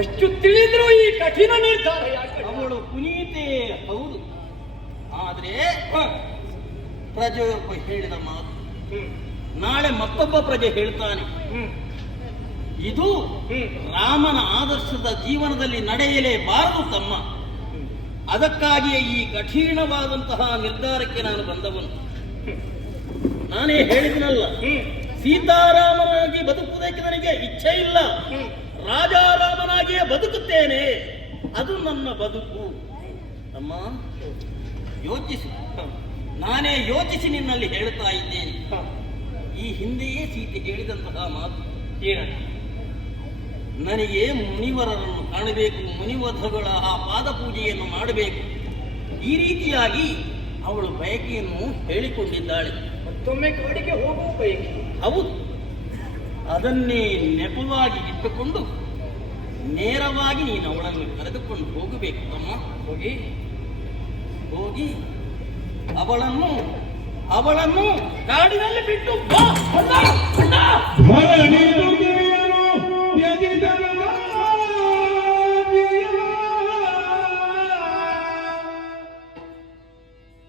ಅಷ್ಟು ತಿಳಿದ್ರು ಈ ಕಠಿಣ ನಿರ್ಧಾರ ಯಾಕೆ? ಅವಳು ಪುನೀತೆ ಹೌದು, ಆದ್ರೆ ಪ್ರಜೆಯೊಬ್ಬ ಹೇಳಿದ ಮಾತು ನಾಳೆ ಮತ್ತೊಬ್ಬ ಪ್ರಜೆ ಹೇಳ್ತಾನೆ. ಇದು ರಾಮನ ಆದರ್ಶದ ಜೀವನದಲ್ಲಿ ನಡೆಯಲೇಬಾರದು ತಮ್ಮ. ಅದಕ್ಕಾಗಿಯೇ ಈ ಕಠಿಣವಾದಂತಹ ನಿರ್ಧಾರಕ್ಕೆ ನಾನು ಬಂದವನು. ನಾನೇ ಹೇಳಿದನಲ್ಲ, ಸೀತಾರಾಮನಾಗಿ ಬದುಕುವುದಕ್ಕೆ ನನಗೆ ಇಚ್ಛೆ ಇಲ್ಲ, ರಾಜಾರಾಮನಾಗಿಯೇ ಬದುಕುತ್ತೇನೆ, ಅದು ನನ್ನ ಬದುಕು. ತಮ್ಮ ಯೋಚಿಸು. ನಾನೇ ಯೋಚಿಸಿ ನಿನ್ನಲ್ಲಿ ಹೇಳ್ತಾ ಇದ್ದೇನೆ. ಈ ಹಿಂದೆಯೇ ಸೀತೆ ಹೇಳಿದಂತಹ ಮಾತು ಏನಂತ? ನನಗೆ ಮುನಿವರರನ್ನು ಕಾಣಬೇಕು, ಮುನಿವಧಗಳ ಆ ಪಾದ ಪೂಜೆಯನ್ನು ಮಾಡಬೇಕು. ಈ ರೀತಿಯಾಗಿ ಅವಳು ಬಯಕೆಯನ್ನು ಹೇಳಿಕೊಂಡಿದ್ದಾಳೆ. ಮತ್ತೊಮ್ಮೆ ಕಾಡಿಗೆ ಹೋಗುವ ಬಯಕೆ. ಹೌದು, ಅದನ್ನೇ ನೆಪವಾಗಿ ಇಟ್ಟುಕೊಂಡು ನೇರವಾಗಿ ನೀನು ಅವಳನ್ನು ಕರೆದುಕೊಂಡು ಹೋಗಬೇಕು ತಮ್ಮ. ಹೋಗಿ ಅವಳನ್ನು ಕಾಡಿನಲ್ಲಿ ಬಿಟ್ಟು ಬಾ. ಅಣ್ಣ, ಅಣ್ಣ. ಧರಣಿ ದುರ್ಗೆಯನು ತ್ಯಜಿತನ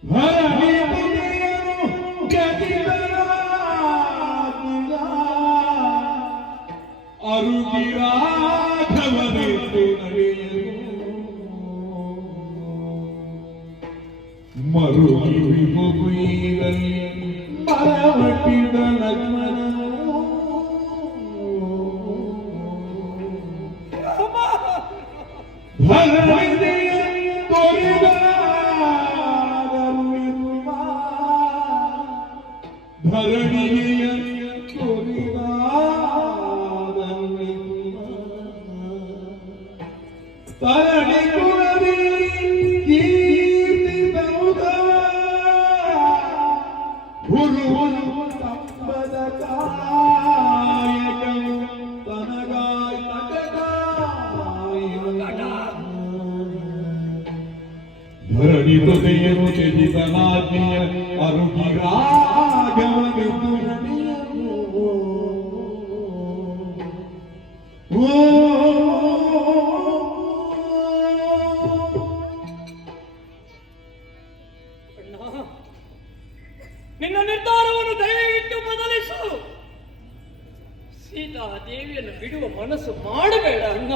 ಧರಣಿ ದುರ್ಗೆಯನು ತ್ಯಜಿತನ ಅರುಗಿರಾಘವನೆಂದು ನಡೆಯಲು ಮರುಗಿ ವಿಭುವೀರಲ್ಲಿ ಮರವಟ್ಟಿದ ಲಕ್ಷ್ಮಣನು ಭರಣಿದೆಯ ತೋರಿದ ಭರಣಿಗೆಯ ತೋರಿದ ತರಣಿ ಕುಲದಿ ಕೀರ್ತಿ ಸೌಧವ ಗುರುವನು ಸಂಪದ ಕಾಯಕವು ತನಗಾಯ ಧರಣಿ ಹೃದಯನು ತ್ಯಜಿತನಾಜ್ಞೆಯ ಅರುಗಿರಾಗವನೆಂದು ನಡೆಯಲು ನಿನ್ನ ನಿರ್ಧಾರವನ್ನು ದಯವಿಟ್ಟು ಬದಲಿಸು. ಸೀತಾದೇವಿಯನ್ನು ಬಿಡುವ ಮನಸ್ಸು ಮಾಡಬೇಡ ಅಣ್ಣ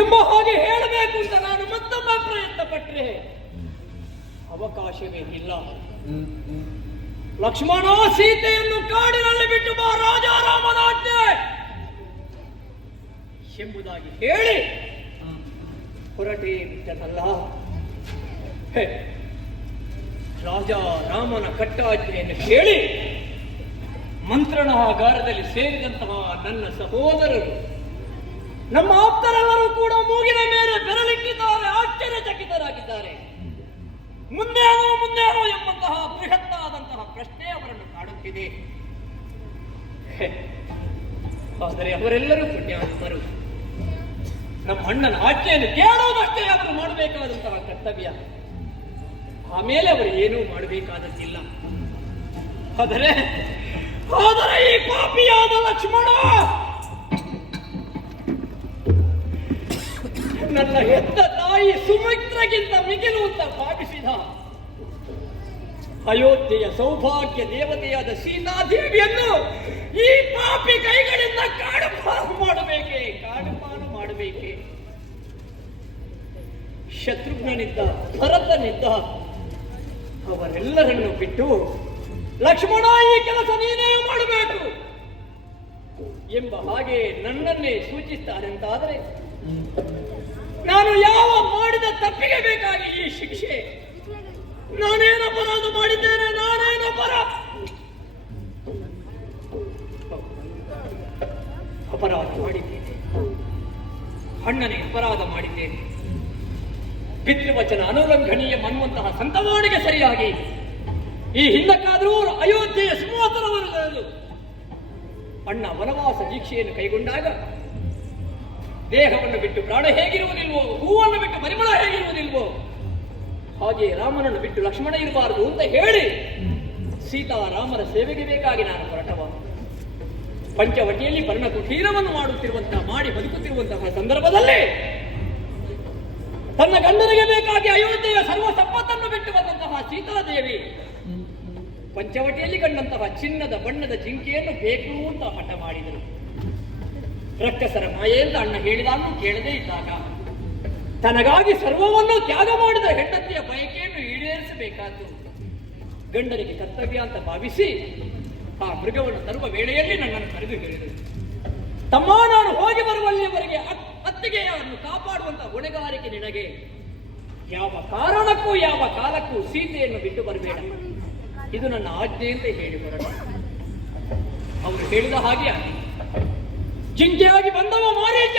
ಎಂಬ ಹಾಗೆ ಹೇಳಬೇಕು ಅಂತ ನಾನು ಮತ್ತೊಮ್ಮೆ ಪ್ರಯತ್ನ ಪಟ್ಟರೆ ಅವಕಾಶವೇ ಇಲ್ಲ. ಲಕ್ಷ್ಮಣ, ಸೀತೆಯನ್ನು ಕಾಡಿನಲ್ಲಿ ಬಿಟ್ಟು ಬಾ, ರಾಜಾರಾಮನಾಜ್ಞೆ ಎಂಬುದಾಗಿ ಹೇಳಿ ಹೊರಟೇ ಬಿಟ್ಟನಲ್ಲ. ರಾಜ ರಾಮನ ಕಟ್ಟಾಜ್ಞೆಯನ್ನು ಕೇಳಿ ಮಂತ್ರಣಾಗಾರದಲ್ಲಿ ಸೇರಿದಂತಹ ನನ್ನ ಸಹೋದರರು, ನಮ್ಮ ಆಪ್ತರೆಲ್ಲರೂ ಕೂಡ ಮೂಗಿನ ಮೇಲೆ ಬೆರಳಿಟ್ಟಿದ್ದಾರೆ, ಆಶ್ಚರ್ಯಚಕಿತರಾಗಿದ್ದಾರೆ. ಮುಂದೇನೋ ಎಂಬಂತಹ ಬೃಹತ್ತಾದಂತಹ ಪ್ರಶ್ನೆ ಅವರನ್ನು ಕಾಡುತ್ತಿದೆ. ಆದರೆ ಅವರೆಲ್ಲರೂ ಪುಣ್ಯಾತ್ಮರು. ನಮ್ಮ ಅಣ್ಣನ ಆಜ್ಞೆಯನ್ನು ಕೇಳುವುದಷ್ಟೇ ಅವರು ಮಾಡಬೇಕಾದಂತಹ ಕರ್ತವ್ಯ. ಆಮೇಲೆ ಅವರು ಏನೂ ಮಾಡಬೇಕಾದದ್ದಿಲ್ಲ. ಆದರೆ ಈ ಪಾಪಿಯಾದ ಲಕ್ಷ್ಮಣ ನನ್ನ ಹೆತ್ತ ತಾಯಿ ಸುಮಿತ್ರಗಿಂತ ಮಿಗಿಲು ಅಂತ ಭಾವಿಸಿದ ಅಯೋಧ್ಯೆಯ ಸೌಭಾಗ್ಯ ದೇವತೆಯಾದ ಸೀತಾದೇವಿಯನ್ನು ಈ ಪಾಪಿ ಕೈಗಳಿಂದ ಕಾಡುಪಾಲು ಮಾಡಬೇಕೆ. ಶತ್ರುಘ್ನನಿದ್ದ, ಭರತನಿದ್ದ, ಅವರೆಲ್ಲರನ್ನು ಬಿಟ್ಟು ಲಕ್ಷ್ಮಣ ಈ ಕೆಲಸ ನೀನೇ ಮಾಡಬೇಕು ಎಂಬ ಹಾಗೆ ನನ್ನನ್ನೇ ಸೂಚಿಸ್ತಾರೆಂತಾದರೆ ನಾನು ಯಾವ ಮಾಡಿದ ತಪ್ಪಿಗೆ ಬೇಕಾಗಿ ಈ ಶಿಕ್ಷೆ? ನಾನೇನು ಅಪರಾಧ ಮಾಡಿದ್ದೇನೆ? ಅಪರಾಧ ಮಾಡಿದ್ದೇನೆ. ಅಣ್ಣನೇ ಅಪರಾಧ ಮಾಡಿದ್ದೇನೆ. ಪಿತೃವಚನ ಅನುಲಂಘನೀಯ ಅನ್ನುವಂತಹ ಸಂತವಾಣಿಗೆ ಸರಿಯಾಗಿ ಈ ಹಿಂದಕ್ಕಾದರೂ ಅಯೋಧ್ಯೆಯ ಸಿಂಹಾಸನವನ್ನು ಅಣ್ಣ ವನವಾಸ ದೀಕ್ಷೆಯನ್ನು ಕೈಗೊಂಡಾಗ ದೇಹವನ್ನು ಬಿಟ್ಟು ಪ್ರಾಣ ಹೇಗಿರುವುದಿಲ್ವೋ, ಹೂವನ್ನು ಬಿಟ್ಟು ಪರಿಮಳ ಹೇಗಿರುವುದಿಲ್ವೋ, ಹಾಗೆ ರಾಮನನ್ನು ಬಿಟ್ಟು ಲಕ್ಷ್ಮಣ ಇರಬಾರದು ಅಂತ ಹೇಳಿ ಸೀತಾರಾಮರ ಸೇವೆಗೆ ಬೇಕಾಗಿ ನಾನು ಹೊರಟವ. ಪಂಚವಟಿಯಲ್ಲಿ ಪರ್ಣಕುಟೀರವನ್ನು ಮಾಡಿ ಬದುಕುತ್ತಿರುವಂತಹ ಸಂದರ್ಭದಲ್ಲಿ ತನ್ನ ಗಂಡನಿಗೆ ಬೇಕಾಗಿ ಅಯೋಧ್ಯೆಯ ಸರ್ವ ಸಂಪತ್ತನ್ನು ಬಿಟ್ಟು ಬಂದಂತಹ ಸೀತಾದೇವಿ ಪಂಚವಟಿಯಲ್ಲಿ ಕಂಡಂತಹ ಚಿನ್ನದ ಬಣ್ಣದ ಜಿಂಕೆಯನ್ನು ಬೇಕು ಅಂತ ಹಠ ಮಾಡಿದರು. ರಕ್ಕಸರ ಮಾಯೆ ಅಂತ ಅಣ್ಣ ಹೇಳಿದಾನು ಕೇಳದೇ ಇದ್ದಾಗ ತನಗಾಗಿ ಸರ್ವವನ್ನು ತ್ಯಾಗ ಮಾಡಿದ ಹೆಂಡತಿಯ ಬಯಕೆಯನ್ನು ಈಡೇರಿಸಬೇಕಾದ್ದು ಗಂಡನಿಗೆ ಕರ್ತವ್ಯ ಅಂತ ಭಾವಿಸಿ ಆ ಮೃಗವನ್ನು ತರುವ ವೇಳೆಯಲ್ಲಿ ನನ್ನನ್ನು ಕರೆದು ಹೇಳಿದರು, ತಮ್ಮ, ನಾನು ಹೋಗಿ ಬರುವಲ್ಲಿಯವರೆಗೆ ಅತ್ತಿಗೆಯನ್ನು ಕಾಪಾಡುವಂತಹ ಹೊಣೆಗಾರಿಕೆ ನಿನಗೆ. ಯಾವ ಕಾರಣಕ್ಕೂ ಯಾವ ಕಾಲಕ್ಕೂ ಸೀತೆಯನ್ನು ಬಿಟ್ಟು ಬರಬೇಡ, ಇದು ನನ್ನ ಆಜ್ಞೆ ಅಂತ ಹೇಳಿ ಹೊರಟ. ಅವರು ಹೇಳಿದ ಹಾಗೆ ಆಗಿ ಜಿಂಕೆಯಾಗಿ ಬಂದವ ಮಾರೀಚ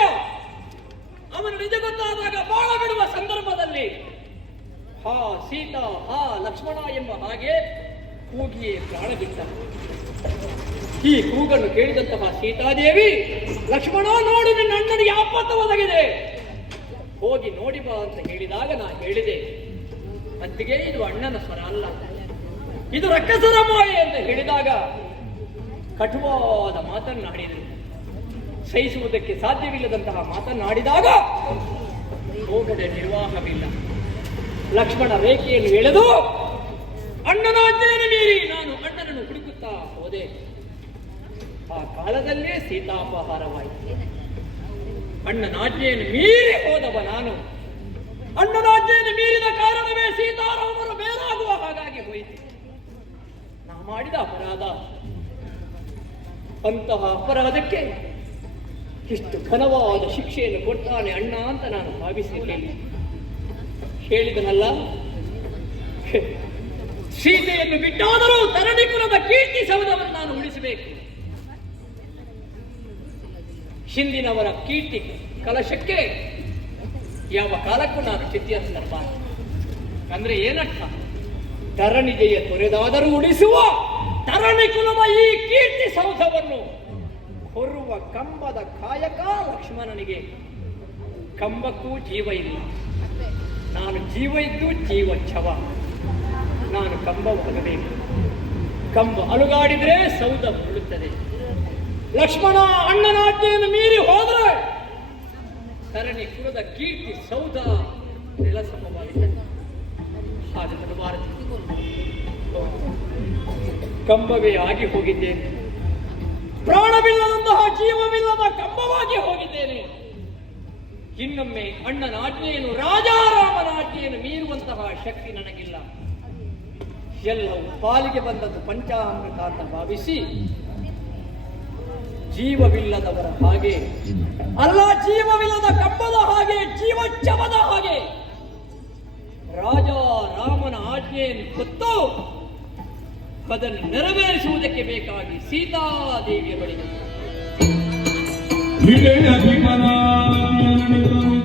ಅವನು ನಿಜ ಗೊತ್ತಾದಾಗ ಬಾಳ ಬಿಡುವ ಸಂದರ್ಭದಲ್ಲಿ ಹಾ ಸೀತಾ, ಹಾ ಲಕ್ಷ್ಮಣ ಎಂಬ ಹಾಗೆ ಕೂಗಿಯೇ ಪ್ರಾಣ ಬಿಟ್ಟ. ಈ ಕೂಗನ್ನು ಕೇಳಿದಂತಹ ಸೀತಾದೇವಿ, ಲಕ್ಷ್ಮಣ ನೋಡು, ನಿನ್ನ ಅಣ್ಣನಿಗೆ ಆಪತ್ತು ಒದಗಿದೆ, ಹೋಗಿ ನೋಡಿ ಬಾ ಅಂತ ಹೇಳಿದಾಗ ನಾ ಹೇಳಿದೆ, ಅಂತಿಗೆ ಇದು ಅಣ್ಣನ ಸ್ವರ ಅಲ್ಲ, ಇದು ರಕ್ಕಸರ ಮಾಯೆ ಅಂತ ಹೇಳಿದಾಗ ಕಟುವಾದ ಮಾತನ್ನಾಡಿದರು. ಸಹಿಸುವುದಕ್ಕೆ ಸಾಧ್ಯವಿಲ್ಲದಂತಹ ಮಾತನ್ನಾಡಿದಾಗ ಹೋಗದ ನಿರ್ವಾಹವಿಲ್ಲ. ಲಕ್ಷ್ಮಣ ರೇಖೆಯನ್ನು ಎಳೆದು ಅಣ್ಣನ ಆಜ್ಞೆಯನ್ನು ಮೀರಿ ನಾನು ಅಣ್ಣನನ್ನು ಹುಡುಕುತ್ತಾ ಹೋದೆ. ಆ ಕಾಲದಲ್ಲೇ ಸೀತಾಪಹಾರವಾಯಿತು. ಅಣ್ಣನ ಆಜ್ಞೆಯನ್ನು ಮೀರಿ ಹೋದವ ನಾನು. ಅಣ್ಣನ ಆಜ್ಞೆಯನ್ನು ಮೀರಿದ ಕಾರಣವೇ ಸೀತಾರಾಮರು ಬೇರಾಗುವ ಹಾಗಾಗಿ ಹೋಯಿತು. ನಾ ಮಾಡಿದ ಅಪರಾಧ. ಅಂತಹ ಅಪರಾಧಕ್ಕೆ ಇಷ್ಟು ಘನವಾದ ಶಿಕ್ಷೆಯನ್ನು ಕೊಡ್ತಾನೆ ಅಣ್ಣ ಅಂತ ನಾನು ಭಾವಿಸಿದ್ದೇನೆ. ಹೇಳಿದನಲ್ಲ, ಸೀತೆಯನ್ನು ಬಿಟ್ಟಾದರೂ ಧರಣಿಪುರದ ಕೀರ್ತಿ ಸೌಧವನ್ನು ನಾನು ಉಳಿಸಬೇಕು. ಹಿಂದಿನವರ ಕೀರ್ತಿ ಕಲಶಕ್ಕೆ ಯಾವ ಕಾಲಕ್ಕೂ ನಾನು ಚಿತ್ತಿಯನ್ನು ತರಬಾರದು. ಅಂದ್ರೆ ಏನರ್ಥ? ಧರಣಿಜೆಯ ತೊರೆದಾದರೂ ಉಳಿಸುವ ಧರಣಿ ಕುಲವ ಈ ಕೀರ್ತಿ ಸೌಧವನ್ನು ಹೊರುವ ಕಂಬದ ಕಾಯಕ ಲಕ್ಷ್ಮಣನಿಗೆ. ಕಂಬಕ್ಕೂ ಜೀವ ಇಲ್ಲ, ನಾನು ಜೀವ ಇದ್ದು ಜೀವ ಛವ. ನಾನು ಕಂಬವಾಗಬೇಕು. ಕಂಬ ಅಲುಗಾಡಿದ್ರೆ ಸೌಧ ಬೀಳುತ್ತದೆ. ಲಕ್ಷ್ಮಣ ಅಣ್ಣನ ಆಜ್ಞೆಯನ್ನು ಮೀರಿ ಹೋದ್ರೆ ಧರಣಿ ಕುಲದ ಕೀರ್ತಿ ಸೌಧ ನೆಲಸಮವಾಗಿದೆ. ಹಾಗೆ ಬರಬಾರದು. ಕಂಬವೇ ಆಗಿ ಹೋಗಿದ್ದೇನೆ. ಪ್ರಾಣವಿಲ್ಲದಂತಹ ಜೀವವಿಲ್ಲದ ಕಂಬವಾಗಿ ಹೋಗಿದ್ದೇನೆ. ಇನ್ನೊಮ್ಮೆ ಅಣ್ಣನ ಆಜ್ಞೆಯನ್ನು, ರಾಜಾರಾಮನ ಆಜ್ಞೆಯನ್ನು ಮೀರುವಂತಹ ಶಕ್ತಿ ನನಗಿಲ್ಲ. ಎಲ್ಲವೂ ಪಾಲಿಗೆ ಬಂದದ್ದು ಪಂಚಾಮೃತ ಅಂತ ಭಾವಿಸಿ ಜೀವವಿಲ್ಲದವರ ಹಾಗೆ ಅಲ್ಲ, ಜೀವವಿಲ್ಲದ ಕಂಬದ ಹಾಗೆ, ಜೀವಚ್ಛವದ ಹಾಗೆ ರಾಜ ರಾಮನ ಆಜ್ಞೆಯನ್ನು ಕೊಟ್ಟು ಅದನ್ನು ನೆರವೇರಿಸುವುದಕ್ಕೆ ಬೇಕಾಗಿ ಸೀತಾದೇವಿಯ ಬಳಿಗೆ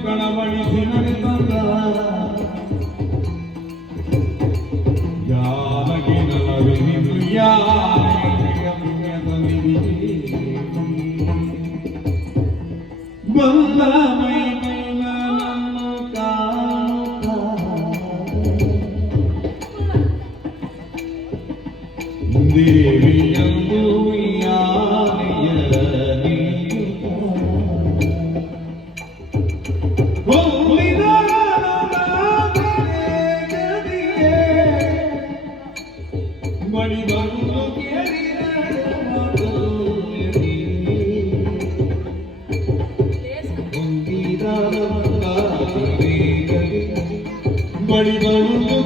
ಕಳವಳಿಸಿ ನಡೆದ ದೇವಿಯಂದು ಬಳಿ ಬಂದು ಬಳಿ ಬಂದು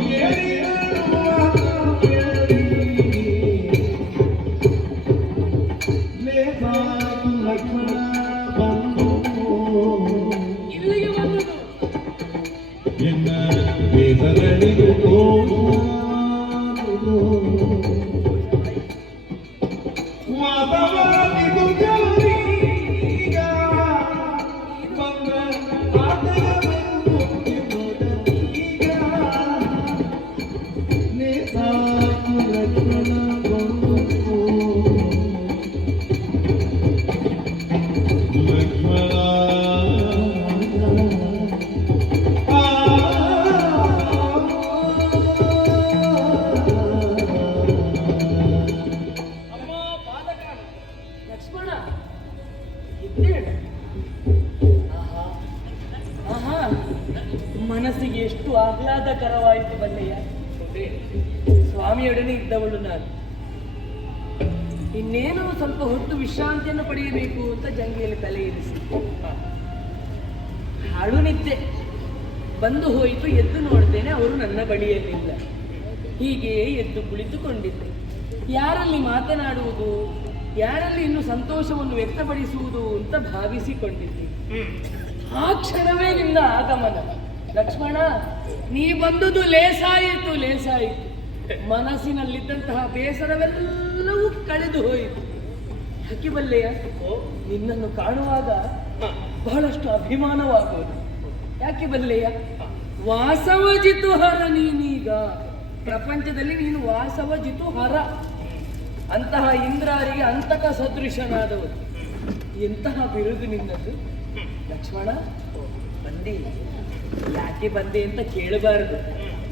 ಮನಸ್ಸಿಗೆ ಎಷ್ಟು ಆಹ್ಲಾದಕರವಾಯಿತು ಬಲ್ಲೆಯ. ಸ್ವಾಮಿಯೊಡನೆ ಇದ್ದವಳು ನಾನು. ಇನ್ನೇನು ಸ್ವಲ್ಪ ಹೊತ್ತು ವಿಶ್ರಾಂತಿಯನ್ನು ಪಡೆಯಬೇಕು ಅಂತ ಜಂಗಿಯಲ್ಲಿ ತಲೆ ಇರಿಸಿ ಹಾಳು ನಿದ್ದೆ ಬಂದು ಹೋಯಿತು. ಎದ್ದು ನೋಡ್ತೇನೆ, ಅವರು ನನ್ನ ಬಳಿಯಲ್ಲಿಲ್ಲ. ಹೀಗೆ ಎದ್ದು ಕುಳಿತುಕೊಂಡಿದ್ದೆ. ಯಾರಲ್ಲಿ ಮಾತನಾಡುವುದು, ಯಾರಲ್ಲಿ ಇನ್ನು ಸಂತೋಷವನ್ನು ವ್ಯಕ್ತಪಡಿಸುವುದು ಅಂತ ಭಾವಿಸಿಕೊಂಡಿದ್ದೆ. ಆ ಕ್ಷಣವೇ ನಿನ್ನ ಆಗಮನ. ಲಕ್ಷ್ಮಣ, ನೀ ಬಂದುದು ಲೇಸಾಯಿತು, ಲೇಸಾಯಿತು. ಮನಸ್ಸಿನಲ್ಲಿದ್ದಂತಹ ಬೇಸರವೆಲ್ಲವೂ ಕಳೆದು ಹೋಯಿತು. ಯಾಕೆ ಬಲ್ಲೆಯ, ನಿನ್ನನ್ನು ಕಾಣುವಾಗ ಬಹಳಷ್ಟು ಅಭಿಮಾನವಾಗುವುದು. ಯಾಕೆ ಬಲ್ಲೆಯ, ವಾಸವ ಜಿತುಹರ ನೀನೀಗ. ಪ್ರಪಂಚದಲ್ಲಿ ನೀನು ವಾಸವ ಜಿತುಹರ. ಅಂತಹ ಇಂದ್ರಾರಿಗೆ ಅಂತಕ ಸದೃಶನಾದವರು. ಎಂತಹ ಬಿರುದು ನಿನ್ನದು. ಲಕ್ಷ್ಮಣ, ಬಂದೆ. ಯಾಕೆ ಬಂದೆ ಅಂತ ಕೇಳಬಾರದು.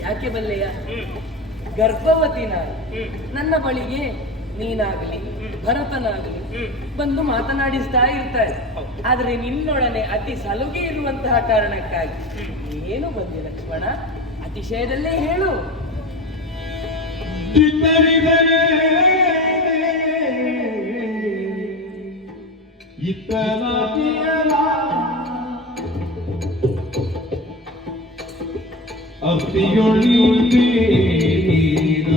ಯಾಕೆ ಬಲ್ಲೆಯ? ಹ್ಮ್. ಗರ್ಭವತಿ ನಾನು. ಹ್ಮ್. ನನ್ನ ಬಳಿಗೆ ನೀನಾಗಲಿ ಭರತನಾಗಲಿ ಹ್ಮ್. ಬಂದು ಮಾತನಾಡಿಸ್ತಾ ಇರ್ತಾರೆ. ಆದ್ರೆ ನಿನ್ನೊಡನೆ ಅತಿ ಸಲುಗೆ ಇರುವಂತಹ ಕಾರಣಕ್ಕಾಗಿ ಏನು ಬಂದಿ ಲಕ್ಷ್ಮಣ, ಅತಿಶಯದಲ್ಲೇ ಹೇಳು. ಚಿತ್ತರಿದರೆ ಇತ್ತನಾತಿಯಲ ಅಪ್ಪಿಯೊಳಿಯುತ್ತೀರ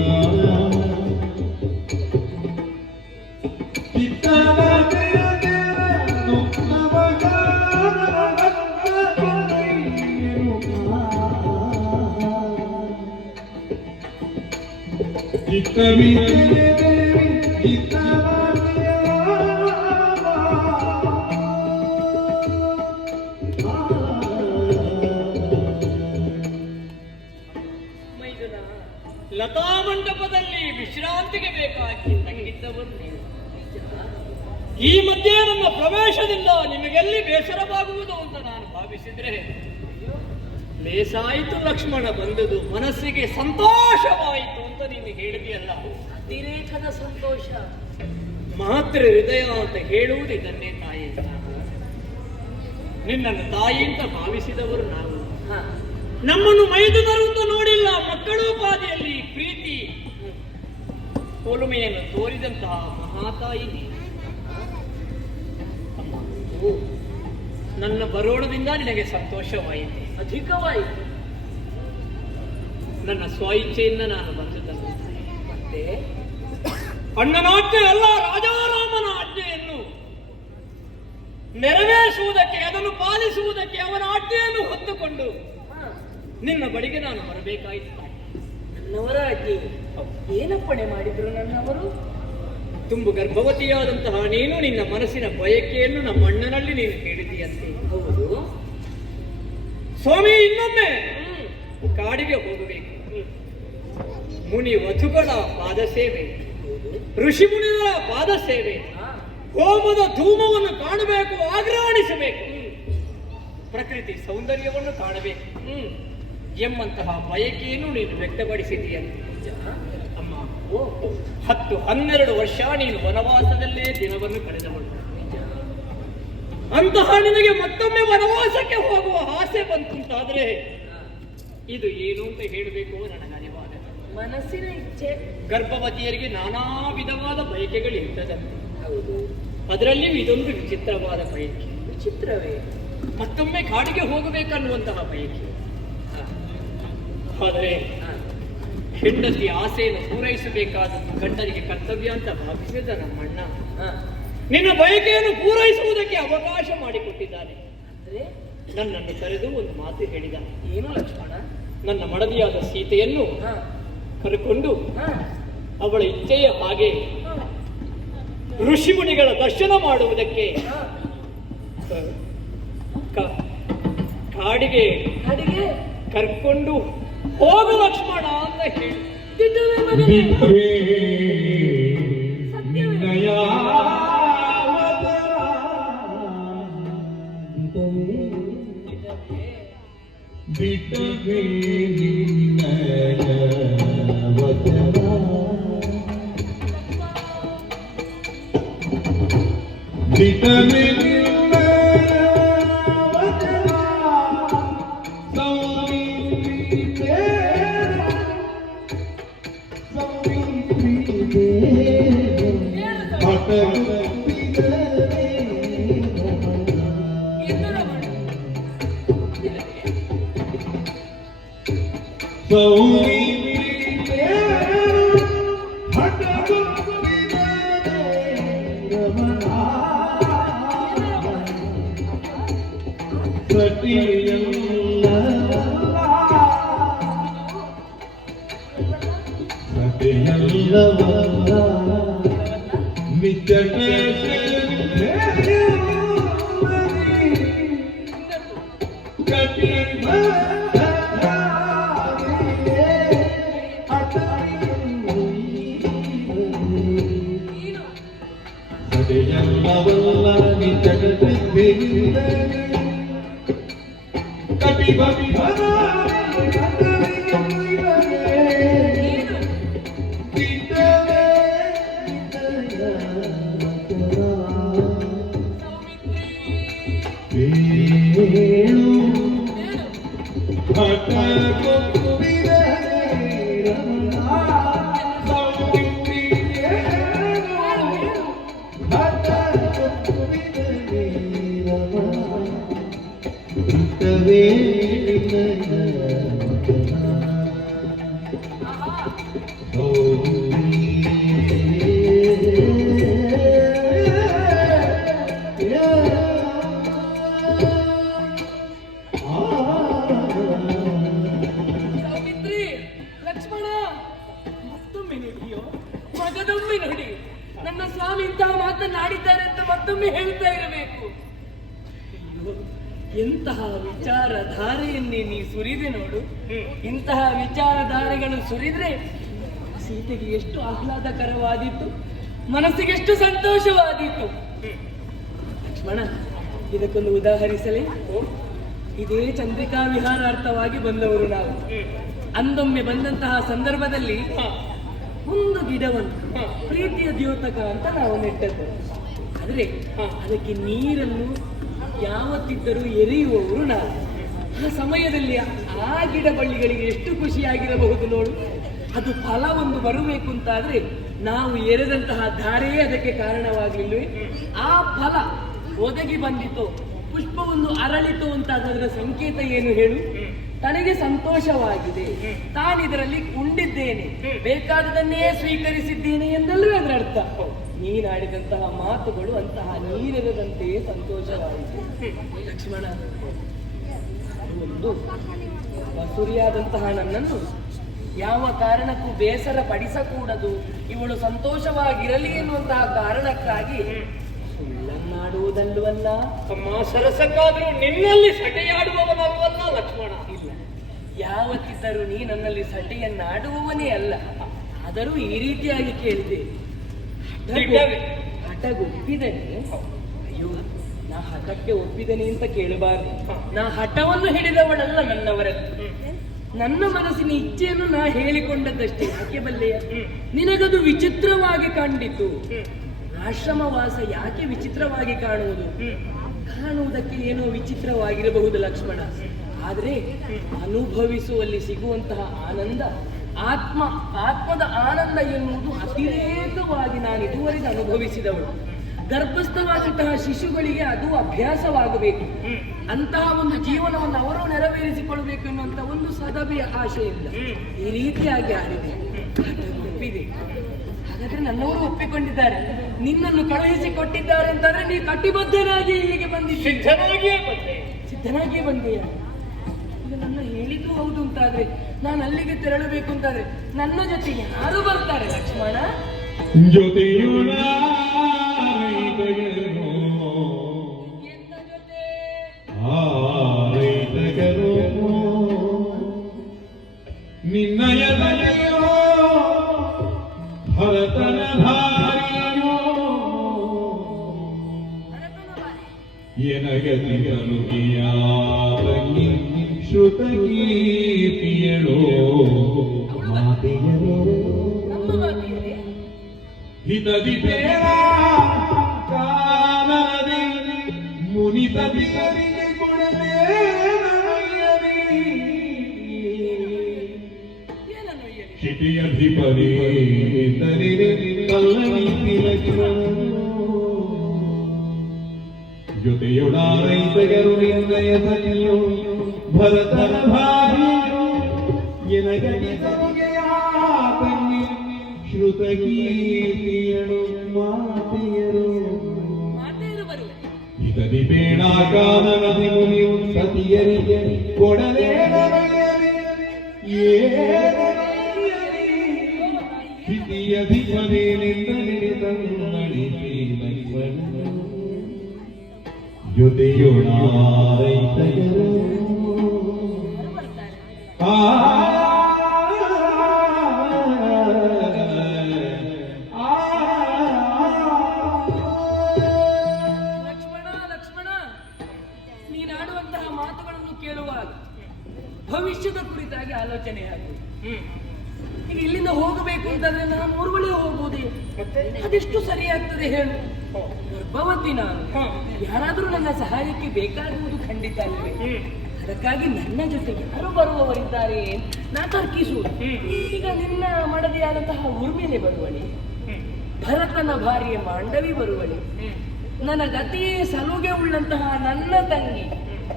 ಮೈದುನ, ಲತಾ ಮಂಟಪದಲ್ಲಿ ವಿಶ್ರಾಂತಿಗೆ ಬೇಕಾಗಿ ತಂಗಿದ್ದವರು ನೀವು. ಈ ಮಧ್ಯೆ ನನ್ನ ಪ್ರವೇಶದಿಂದ ನಿಮಗೆಲ್ಲಿ ಬೇಸರವಾಗುವುದು ಅಂತ ನಾನು ಭಾವಿಸಿದ್ರೆ ಲೇಸಾಯಿತು ಲಕ್ಷ್ಮಣ, ಬಂದುದು ಮನಸ್ಸಿಗೆ ಸಂತೋಷವಾಯಿತು ಅಂತ ನೀನು ಹೇಳಿದೆಯಲ್ಲ. ಅತಿರೇಕದ ಸಂತೋಷ. ಮಾತೃ ಹೃದಯ ಅಂತ ಹೇಳುವುದು ಇದನ್ನೇ ತಾಯಿ ಅಂತ. ನಿನ್ನನ್ನು ತಾಯಿ ಅಂತ ಭಾವಿಸಿದವರು ನಾವು. ಹ. ನಮ್ಮನ್ನು ಮೈದುನರು ಅಂತ ನೋಡಿಲ್ಲ. ಮಕ್ಕಳೋಪಾದಿಯಲ್ಲಿ ಪ್ರೀತಿ ಒಲುಮೆಯನ್ನು ತೋರಿದಂತಹ ಮಹಾತಾಯಿ ನೀನು. ಅಮ್ಮ, ಓ, ನನ್ನ ಬರೋಣದಿಂದ ನಿನಗೆ ಸಂತೋಷವಾಯಿತು, ಅಧಿಕವಾಯಿತು. ನನ್ನ ಸ್ವಇಚ್ಛೆಯಿಂದ ನಾನು ಬಂದದ್ದನ್ನು. ಮತ್ತೆ ಅಣ್ಣನ ಆಜ್ಞೆ ಅಲ್ಲ, ರಾಜಾರಾಮನ ಆಜ್ಞೆಯನ್ನು ನೆರವೇರಿಸುವುದಕ್ಕೆ, ಅದನ್ನು ಪಾಲಿಸುವುದಕ್ಕೆ ಅವನ ಆಜ್ಞೆಯನ್ನು ಹೊತ್ತುಕೊಂಡು ಹ, ನಿನ್ನ ಬಳಿಗೆ ನಾನು ಬರಬೇಕಾಯಿತು. ನನ್ನವರ ಅಜ್ಜಿ ಏನಪ್ಪಣೆ ಮಾಡಿದ್ರು ನನ್ನವರು? ತುಂಬು ಗರ್ಭವತಿಯಾದಂತಹ ನೀನು ನಿನ್ನ ಮನಸ್ಸಿನ ಬಯಕೆಯನ್ನು ನಮ್ಮ ಅಣ್ಣನಲ್ಲಿ ನೀನು ಹೇಳಿದೆಯಂತೆ. ಹೌದು. ಸ್ವಾಮಿ, ಇನ್ನೊಮ್ಮೆ ಕಾಡಿಗೆ ಹೋಗಬೇಕು. ಮುನಿ ವಧುಗಳ ಪಾದ ಸೇವೆ, ಋಷಿ ಮುನಿಗಳ ಪಾದ ಸೇವೆ, ಹ. ಹೋಮದ ಧೂಮವನ್ನು ಕಾಣಬೇಕು, ಆಗ್ರಹಣಿಸಬೇಕು, ಪ್ರಕೃತಿ ಸೌಂದರ್ಯವನ್ನು ಕಾಣಬೇಕು ಎಂಬಂತಹ ಬಯಕೆಯನ್ನು ನೀನು ವ್ಯಕ್ತಪಡಿಸಿದೆಯಂತೆ. ಅಮ್ಮ, ಓ, 10-12 ವರ್ಷ ನೀನು ವನವಾಸದಲ್ಲೇ ದಿನವನ್ನು ಕಳೆದವಳು. ಅಂತಹ ನಿನಗೆ ಮತ್ತೊಮ್ಮೆ ವನವಾಸಕ್ಕೆ ಹೋಗುವ ಆಸೆ ಬಂತಂತಾದ್ರೆ ಇದು ಏನು ಅಂತ ಹೇಳಬೇಕು ನನಗೆ ಅರಿವಾಗಲ್ಲ. ಮನಸ್ಸಿನ ಇಚ್ಛೆ. ಗರ್ಭವತಿಯರಿಗೆ ನಾನಾ ವಿಧವಾದ ಬಯಕೆಗಳು ಇರ್ತದಂತೆ. ಹೌದು. ಅದರಲ್ಲಿಯೂ ಇದೊಂದು ವಿಚಿತ್ರವಾದ ಬಯಕೆ. ವಿಚಿತ್ರವೇ? ಮತ್ತೊಮ್ಮೆ ಕಾಡಿಗೆ ಹೋಗಬೇಕನ್ನುವಂತಹ ಬಯಕೆ. ಆದರೆ ಹ. ಹೆಂಡತಿ ಆಸೆಯನ್ನು ಪೂರೈಸಬೇಕಾದದ್ದು ಗಂಡನಿಗೆ ಕರ್ತವ್ಯ ಅಂತ ಭಾವಿಸಿದ ನಮ್ಮಣ್ಣ ಹ. ನಿನ್ನ ಬಯಕೆಯನ್ನು ಪೂರೈಸುವುದಕ್ಕೆ ಅವಕಾಶ ಮಾಡಿಕೊಟ್ಟಿದ್ದಾನೆ. ಅಂದ್ರೆ ನನ್ನನ್ನು ಕರೆದು ಒಂದು ಮಾತು ಹೇಳಿದ. ಏನು ಲಕ್ಷ್ಮಣ? ನನ್ನ ಮಡದಿಯಾದ ಸೀತೆಯನ್ನು ಹ. ಕರೆಕೊಂಡು ಹ. ಅವಳ ಇಚ್ಛೆಯ ಹಾಗೆ ಹ. ಋಷಿಮುನಿಗಳ ದರ್ಶನ ಮಾಡುವುದಕ್ಕೆ ಹ. ಕಾಡಿಗೆ ಅಡಿಗೆ ಕರ್ಕೊಂಡು ಹೋಗು ಲಕ್ಷ್ಮಣ ಅಂತ ಹೇಳಿ. ದಿಟ್ಟವೇ ಮಗನೇ? ಬಿಟ್ರೆ ಸತ್ಯವೇ? ನಿನ್ನಯ ಬಿಟ್ಟರೆ ನಿನ್ನಯ ವಚನ ಬಿಟ್ಟರೆ ನಿನ್ನಯ ವಚನ ಸೌಮಿತ್ರಿತೆ ಸೌಮಿತ್ರಿತೆ ಹಠಗತ್ತಿದರೆ ಎನ್ನರ ಮಾಡು. ಸೌಮಿತ್ರಿತೆ ಹಠಗತ್ತಿದರೆ ರಮಣ ಸತಿಯಲ್ಲ ಸತಿಯಲ್ಲವಲ್ಲ ನಿಜಗ ನೀನು ಸತಿಯಲ್ಲವಲ್ಲ ನಿಜಗ ಕಟಿ ಬಿ ರಮಣ ಸೌಂದಿದ್ದೇನು ಹಠ ತಪ್ಪಿದರೆ ರಮಣ ಬಿಟ್ಟವೇ ನಿನ್ನ ಸಾವಿತ್ರಿ, ಲಕ್ಷ್ಮಣ, ಮತ್ತೊಮ್ಮೆ ನುಡಿಯೋ, ಮಗದೊಮ್ಮೆ ನುಡಿ. ನನ್ನ ಸ್ವಾಮಿ ಇಂತಹ ಮಾತನ್ನಾಡಿದ್ದಾರೆ ಅಂತ ಮತ್ತೊಮ್ಮೆ ಹೇಳ್ತಾ ಇರಬೇಕು. ಅಯ್ಯೋ, ಎಂತಹ ವಿಚಾರಧಾರೆಯನ್ನೇ ನೀ ಸುರಿದೆ ನೋಡು. ಇಂತಹ ವಿಚಾರಧಾರೆಗಳು ಸುರಿದ್ರೆ ಸೀತೆಗೆ ಎಷ್ಟು ಆಹ್ಲಾದಕರವಾದೀತು, ಮನಸ್ಸಿಗೆ ಎಷ್ಟು ಸಂತೋಷವಾದೀತು. ಲಕ್ಷ್ಮಣ, ಇದಕ್ಕೊಂದು ಉದಾಹರಿಸಲೇ? ಇದೇ ಚಂದ್ರಿಕಾ ವಿಹಾರಾರ್ಥವಾಗಿ ಬಂದವರು ನಾವು. ಅಂದೊಮ್ಮೆ ಬಂದಂತಹ ಸಂದರ್ಭದಲ್ಲಿ ಒಂದು ಗಿಡವನ್ನು ಪ್ರೀತಿಯ ದ್ಯೋತಕ ಅಂತ ನಾವು ನೆಟ್ಟದ್ದು. ಆದ್ರೆ ಅದಕ್ಕೆ ನೀರನ್ನು ಯಾವತ್ತಿದ್ದರೂ ಎರೆಯುವವರು ನಾವು. ಆ ಸಮಯದಲ್ಲಿ ಆ ಗಿಡ ಬಳ್ಳಿಗಳಿಗೆ ಎಷ್ಟು ಖುಷಿಯಾಗಿರಬಹುದು ನೋಡು. ಅದು ಫಲ ಒಂದು ಬರಬೇಕು ಅಂತಾದ್ರೆ ನಾವು ಎರೆದಂತಹ ಧಾರೆಯೇ ಅದಕ್ಕೆ ಕಾರಣವಾಗಲಿಲ್ವೇ? ಆ ಫಲ ಒದಗಿ ಬಂದಿತು, ಪುಷ್ಪವೊಂದು ಅರಳಿತು ಅಂತಾದ್ರೆ ಸಂಕೇತ ಏನು ಹೇಳು? ತನಗೆ ಸಂತೋಷವಾಗಿದೆ, ತಾನಿದರಲ್ಲಿ ಉಂಡಿದ್ದೇನೆ, ಬೇಕಾದದನ್ನೇ ಸ್ವೀಕರಿಸಿದ್ದೇನೆ ಎಂದಲ್ಲವೇ ಅದರ ಅರ್ಥ. ನೀನಾಡಿದಂತಹ ಮಾತುಗಳು ಅಂತಹ ನೀರಿರದಂತೆಯೇ ಸಂತೋಷವಾಯಿತು. ಲಕ್ಷ್ಮಣ, ಒಂದು ವಸುರಿಯಾದಂತಹ ನನ್ನನ್ನು ಯಾವ ಕಾರಣಕ್ಕೂ ಬೇಸರ ಪಡಿಸಕೂಡದು, ಇವಳು ಸಂತೋಷವಾಗಿರಲಿ ಎನ್ನುವಂತಹ ಕಾರಣಕ್ಕಾಗಿ ಸುಳ್ಳನ್ನಾಡುವುದಲ್ವಲ್ಲ. ತಮ್ಮ ಸರಸಕ್ಕಾದರೂ ನಿನ್ನಲ್ಲಿ ಸಟೆಯಾಡುವವನಲ್ವಲ್ಲ ಲಕ್ಷ್ಮಣ. ಇಲ್ಲ, ಯಾವತ್ತಿದ್ದರೂ ನೀ ನನ್ನಲ್ಲಿ ಸಟೆಯನ್ನಾಡುವವನೇ ಅಲ್ಲ. ಆದರೂ ಈ ರೀತಿಯಾಗಿ ಕೇಳಿದೆ. ಹಠಗೊಪ್ಪಿದನೆ. ಅಯ್ಯೋ, ನಾ ಹಠಕ್ಕೆ ಒಪ್ಪಿದನೆ ಅಂತ ಕೇಳಬಾರದು. ನಾ ಹಠವನ್ನು ಹಿಡಿದವಳಲ್ಲ ನನ್ನವರಲ್ಲಿ. ನನ್ನ ಮನಸ್ಸಿನ ಇಚ್ಛೆಯನ್ನು ನಾ ಹೇಳಿಕೊಂಡದ್ದಷ್ಟೇ. ಯಾಕೆ ಬಲ್ಲೆಯ? ನಿನಗದು ವಿಚಿತ್ರವಾಗಿ ಕಂಡಿತು. ಆಶ್ರಮವಾಸ ಯಾಕೆ ವಿಚಿತ್ರವಾಗಿ ಕಾಣುವುದು? ಕಾಣುವುದಕ್ಕೆ ಏನೋ ವಿಚಿತ್ರವಾಗಿರಬಹುದು ಲಕ್ಷ್ಮಣ. ಆದ್ರೆ ಅನುಭವಿಸುವಲ್ಲಿ ಸಿಗುವಂತಹ ಆನಂದ, ಆತ್ಮದ ಆನಂದ ಎನ್ನುವುದು ಅತಿರೇಕವಾಗಿ ನಾನು ಇದುವರೆಗೆ ಅನುಭವಿಸಿದವಳು. ಗರ್ಭಸ್ಥವಾದಂತಹ ಶಿಶುಗಳಿಗೆ ಅದು ಅಭ್ಯಾಸವಾಗಬೇಕು. ಅಂತಹ ಒಂದು ಜೀವನವನ್ನು ಅವರು ನೆರವೇರಿಸಿಕೊಳ್ಳಬೇಕು ಎನ್ನುವಂತ ಒಂದು ಸದಭೆಯ ಆಶೆ ಇಲ್ಲ. ಈ ರೀತಿಯಾಗಿ ಆಡಿದೆ, ಒಪ್ಪಿದೆ. ಹಾಗಾದ್ರೆ ನನ್ನವರು ಒಪ್ಪಿಕೊಂಡಿದ್ದಾರೆ, ನಿನ್ನನ್ನು ಕಳುಹಿಸಿ ಕೊಟ್ಟಿದ್ದಾರೆ ಅಂತಂದ್ರೆ ನೀ ಕಟಿಬದ್ಧನಾಗಿ ಇಲ್ಲಿಗೆ ಬಂದಿದ್ದೆ. ಸಿದ್ಧನಾಗಿಯೇ ಬಂದೆಯ? ಈಗ ನನ್ನ ಹೇಳಿದ್ದು ಹೌದು ಅಂತಾದ್ರೆ, ನಾನು ಅಲ್ಲಿಗೆ ತೆರಳಬೇಕು ಅಂತಾದ್ರೆ ನನ್ನ ಜೊತೆ ಯಾರು ಬರ್ತಾರೆ ಲಕ್ಷ್ಮಣ? ಜೊತೆಯುಳ ನಿನ್ನಯ ದಯೆಯೋ ಭರತನ ಧಾರಿಯೋ ಎನಗತಿ ಕರುಗಿಯಾಗಿ ಶ್ರುತ ಕೀರ್ತಿಯಳೋ ಮಾತೆಯರೋ ನಮ್ಮ ಮಾತಿಯರೇ ಹಿತದಿ ಬೇಡ ಕಾಲದಿ ಮುನಿತದಿಗರಿಗೆ ಕೊಡದೆ ಏನನ್ನು ಹೇಳಿ? ಶಿಟಿಯಧಿಪರಿ ತರಿರೆ ಕಲ್ಲನೀತಿ ಲಕ್ಷ್ಮಣನು ಜೊತೆಯೊಡಾರೈತಗರು ನಿನ್ನಯ ಸತಿಯೋ ಭರತನ ಭಾರಿಯೋ ಎನಗದಿ ತಂಗಿ ಶ್ರುತ ಕೀರ್ತಿಯಳು ಮಾತೆಯರು ಮಾತೆಯರು ಬರುವರು. ಹಿತದಿ ಬೇಡ ಕಾನನದಿ ಮುನಿಯು ಸತಿಯರಿಗೆ ಕೊಡಲೇ ಹಿತಿಯಧಿಪನೇನೆಂದ ಹಿಡಿದನು ನಡಿಸಿ ಲಕ್ಷ್ಮಣನು ಜೊತೆಯೊಡಾರೈತಗರು ಲಕ್ಷ್ಮಣ, ನೀನಾಡುವಂತಹ ಮಾತುಗಳನ್ನು ಕೇಳುವಾಗ ಭವಿಷ್ಯದ ಕುರಿತಾಗಿ ಆಲೋಚನೆ ಆಗುವುದು. ಈಗ ಇಲ್ಲಿಂದ ಹೋಗಬೇಕು ಅಂತಂದ್ರೆ ನಾನು ಊರುಗಳೇ ಹೋಗ್ಬೋದೇ? ಅದೆಷ್ಟು ಸರಿಯಾಗ್ತದೆ ಹೇಳು? ಗರ್ಭವತಿ ನಾನು, ಯಾರಾದ್ರೂ ನನ್ನ ಸಹಾಯಕ್ಕೆ ಬೇಕಾಗುವುದು ಖಂಡಿತ ಅಲ್ವೇ? ಅದಕ್ಕಾಗಿ ನನ್ನ ಜೊತೆಗೆ ಯಾರು ಬರುವವರಿದ್ದಾರೆ ನಾ ತರ್ಕಿಸುವುದು. ಈಗ ನಿನ್ನ ಮಡದಿಯಾದಂತಹ ಊರ್ಮಿಳೆ ಬರುವಳಿ, ಭರತನ ಭಾರ್ಯ ಮಾಂಡವಿ ಬರುವಳಿ, ನನ್ನ ಗತಿಯೇ ಸಲುಗೆ ಉಳ್ಳಂತಹ ನನ್ನ ತಂಗಿ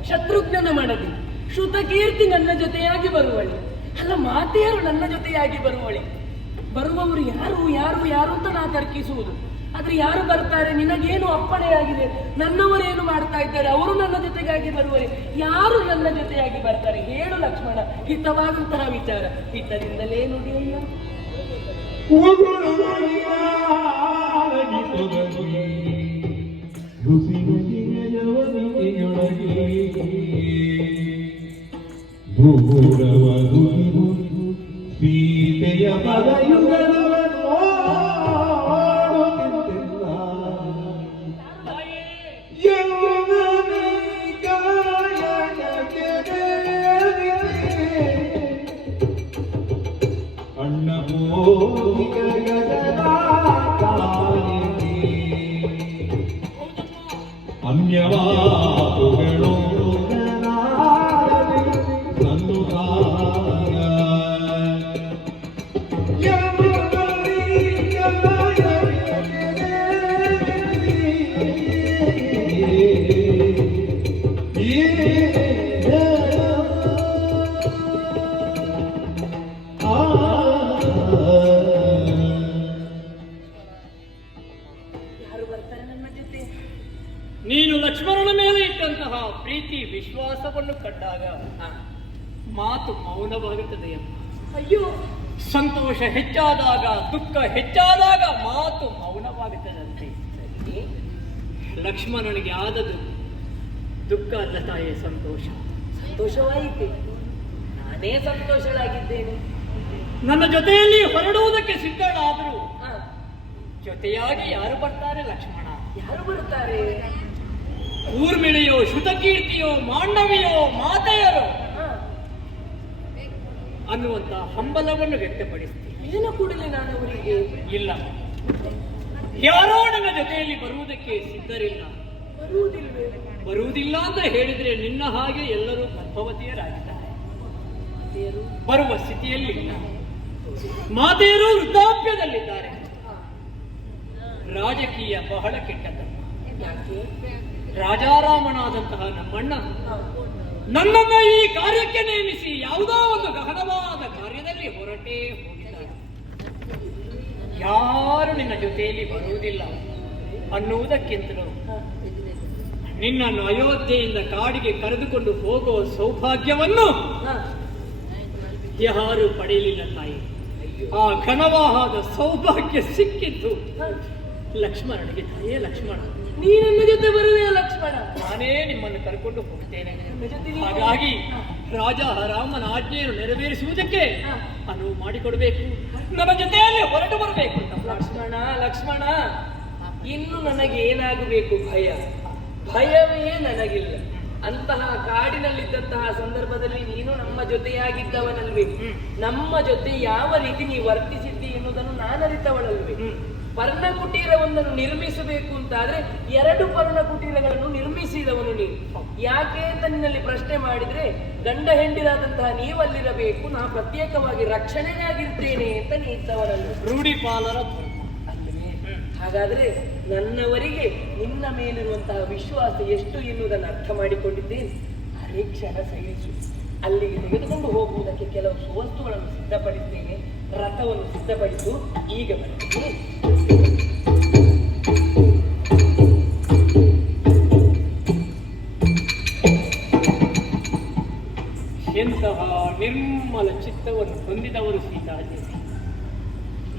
ಶತ್ರುಘ್ನನ ಮಡದಿ ಶ್ರುತಕೀರ್ತಿ ನನ್ನ ಜೊತೆಯಾಗಿ ಬರುವಳಿ. ಅಲ್ಲ, ಮಾತೆಯರು ನನ್ನ ಜೊತೆಯಾಗಿ ಬರುವಳಿ. ಬರುವವರು ಯಾರು ಯಾರು ಯಾರು ಅಂತ ನಾ ತರ್ಕಿಸುವುದು. ಆದ್ರೆ ಯಾರು ಬರ್ತಾರೆ, ನಿನಗೇನು ಅಪ್ಪಣೆಯಾಗಿದೆ, ನನ್ನವರೇನು ಮಾಡ್ತಾ ಇದ್ದಾರೆ, ಅವರು ನನ್ನ ಜೊತೆಗಾಗಿ ಬರುವರೆ, ಯಾರು ನನ್ನ ಜೊತೆಯಾಗಿ ಬರ್ತಾರೆ ಹೇಳು ಲಕ್ಷ್ಮಣ. ಹಿತವಾದಂತಹ ವಿಚಾರ, ಹಿತದಿಂದಲೇ ನುಡಿಯಲ್ಲ. ಸೀತೆಯ ಪದಯುಗದ ಅನ್ಯವಾದುಗಳು ನೀನು ಲಕ್ಷ್ಮಣನ ಮೇಲೆ ಇಟ್ಟಂತಹ ಪ್ರೀತಿ ವಿಶ್ವಾಸವನ್ನು ಕಂಡಾಗ ಮಾತು ಮೌನವಾಗುತ್ತದೆ. ಅಯ್ಯೋ, ಸಂತೋಷ ಹೆಚ್ಚಾದಾಗ, ದುಃಖ ಹೆಚ್ಚಾದಾಗ ಮಾತು ಮೌನವಾಗುತ್ತದಂತೆ. ಲಕ್ಷ್ಮಣನಿಗೆ ಆದದು ದುಃಖ ಅಲ್ಲ ತಾಯೇ, ಸಂತೋಷ. ಸಂತೋಷವಾಯಿತು, ನಾನೇ ಸಂತೋಷಳಾಗಿದ್ದೇನೆ. ನನ್ನ ಜೊತೆಯಲ್ಲಿ ಹೊರಡುವುದಕ್ಕೆ ಸಿದ್ಧಳಾದರೂ ಜೊತೆಯಾಗಿ ಯಾರು ಬರ್ತಾರೆ ಲಕ್ಷ್ಮಣ? ಯಾರು ಬರ್ತಾರೆ? ಊರ್ಮಿಳೆಯೋ, ಶ್ರುತಕೀರ್ತಿಯೋ, ಮಾಂಡವಿಯೋ, ಮಾತೆಯರೋ ಅನ್ನುವಂತ ಹಂಬಲವನ್ನು ವ್ಯಕ್ತಪಡಿಸ್ತೀನಿ. ಏನು ಕೂಡಲೇ ನಾನು ಅವರಿಗೆ ಇಲ್ಲ, ಯಾರೋ ನನ್ನ ಜೊತೆಯಲ್ಲಿ ಬರುವುದಕ್ಕೆ ಸಿದ್ಧರಿಲ್ಲ. ಬರುವುದಿಲ್ಲ ಅಂತ ಹೇಳಿದ್ರೆ ನಿನ್ನ ಹಾಗೆ ಎಲ್ಲರೂ ಗರ್ಭವತಿಯರಾಗಿದ್ದಾರೆ. ಬರುವ ಸ್ಥಿತಿಯಲ್ಲಿ ಇಲ್ಲ. ಮಾತೆಯರು ವೃದ್ಧಾಪ್ಯದಲ್ಲಿದ್ದಾರೆ. ರಾಜಕೀಯ ಬಹಳ ಕೆಟ್ಟದ್ದು. ರಾಜಾರಾಮನಾದಂತಹ ನಮ್ಮಣ್ಣ ನನ್ನನ್ನು ಈ ಕಾರ್ಯಕ್ಕೆ ನೇಮಿಸಿ ಯಾವುದೋ ಒಂದು ಗಹನವಾದ ಕಾರ್ಯದಲ್ಲಿ ಹೊರಟೇ ಹೋಗಿದ್ದಾರೆ. ಯಾರು ನಿನ್ನ ಜೊತೆಯಲ್ಲಿ ಬರುವುದಿಲ್ಲ ಅನ್ನುವುದಕ್ಕಿಂತಲೂ ನಿನ್ನನ್ನು ಅಯೋಧ್ಯೆಯಿಂದ ಕಾಡಿಗೆ ಕರೆದುಕೊಂಡು ಹೋಗುವ ಸೌಭಾಗ್ಯವನ್ನು ಯಾರು ಪಡೆಯಲಿಲ್ಲ ತಾಯಿ. ಆ ಘನವಾದ ಸೌಭಾಗ್ಯ ಸಿಕ್ಕಿದ್ದು ಲಕ್ಷ್ಮಣನಿಗೆ. ತಾಯೇ ಲಕ್ಷ್ಮಣ, ನೀ ನನ್ನ ಜೊತೆ ಬರುವೆ ಲಕ್ಷ್ಮಣ, ನಾನೇ ನಿಮ್ಮನ್ನು ಕರ್ಕೊಂಡು ಹೋಗ್ತೇನೆ. ಹಾಗಾಗಿ ರಾಜ ರಾಮನ ಆಜ್ಞೆಯನ್ನು ನೆರವೇರಿಸುವುದಕ್ಕೆ ಅನುವು ಮಾಡಿಕೊಡ್ಬೇಕು. ನನ್ನ ಜೊತೆಯಲ್ಲಿ ಹೊರಟು ಬರಬೇಕು. ಲಕ್ಷ್ಮಣ ಲಕ್ಷ್ಮಣ, ಇನ್ನು ನನಗೆ ಏನಾಗಬೇಕು? ಭಯವೇ ನನಗಿಲ್ಲ. ಅಂತಹ ಕಾಡಿನಲ್ಲಿದ್ದಂತಹ ಸಂದರ್ಭದಲ್ಲಿ ನೀನು ನಮ್ಮ ಜೊತೆಯಾಗಿದ್ದವನಲ್ವೇ? ನಮ್ಮ ಜೊತೆ ಯಾವ ರೀತಿ ನೀವು ವರ್ತಿಸಿದ್ದಿ ಎನ್ನುವುದನ್ನು ನಾನರಿತವಳಲ್ವೇ? ಪರ್ಣಕುಟೀರವೊಂದನ್ನು ನಿರ್ಮಿಸಬೇಕು ಅಂತಾದ್ರೆ 2 ಪರ್ಣಕುಟೀರಗಳನ್ನು ನಿರ್ಮಿಸಿದವನು ನೀನು. ಯಾಕೆ ಅಂತ ನಿನ್ನಲ್ಲಿ ಪ್ರಶ್ನೆ ಮಾಡಿದ್ರೆ, ಗಂಡ ಹೆಂಡಿರಾದಂತಹ ನೀವಲ್ಲಿರಬೇಕು, ನಾ ಪ್ರತ್ಯೇಕವಾಗಿ ರಕ್ಷಣೆಯಾಗಿರ್ತೇನೆ ಅಂತ ನೀ ಇದ್ದವನಲ್ಲ. ರೂಢಿಪಾಲರ ಅಲ್ಲವೇ? ಹಾಗಾದ್ರೆ ನನ್ನವರಿಗೆ ನಿನ್ನ ಮೇಲಿರುವಂತಹ ವಿಶ್ವಾಸ ಎಷ್ಟು ಎನ್ನುವುದನ್ನು ಅರ್ಥ ಮಾಡಿಕೊಂಡಿದ್ದೇನೆ. ಅದೇ ಕ್ಷಣ ಸಹಿಸು. ಅಲ್ಲಿಗೆ ತೆಗೆದುಕೊಂಡು ಹೋಗುವುದಕ್ಕೆ ಕೆಲವು ಸುವಸ್ತುಗಳನ್ನು ಸಿದ್ಧಪಡಿಸ್ತೇನೆ. ರಥವನ್ನು ಸಿದ್ಧಪಡಿಸು. ಈಗ ಬರ್ತೀನಿ. ಎಂತಹ ನಿರ್ಮಲ ಚಿತ್ತವನ್ನು ಹೊಂದಿದವರು ಸೀತಾದೇವಿ.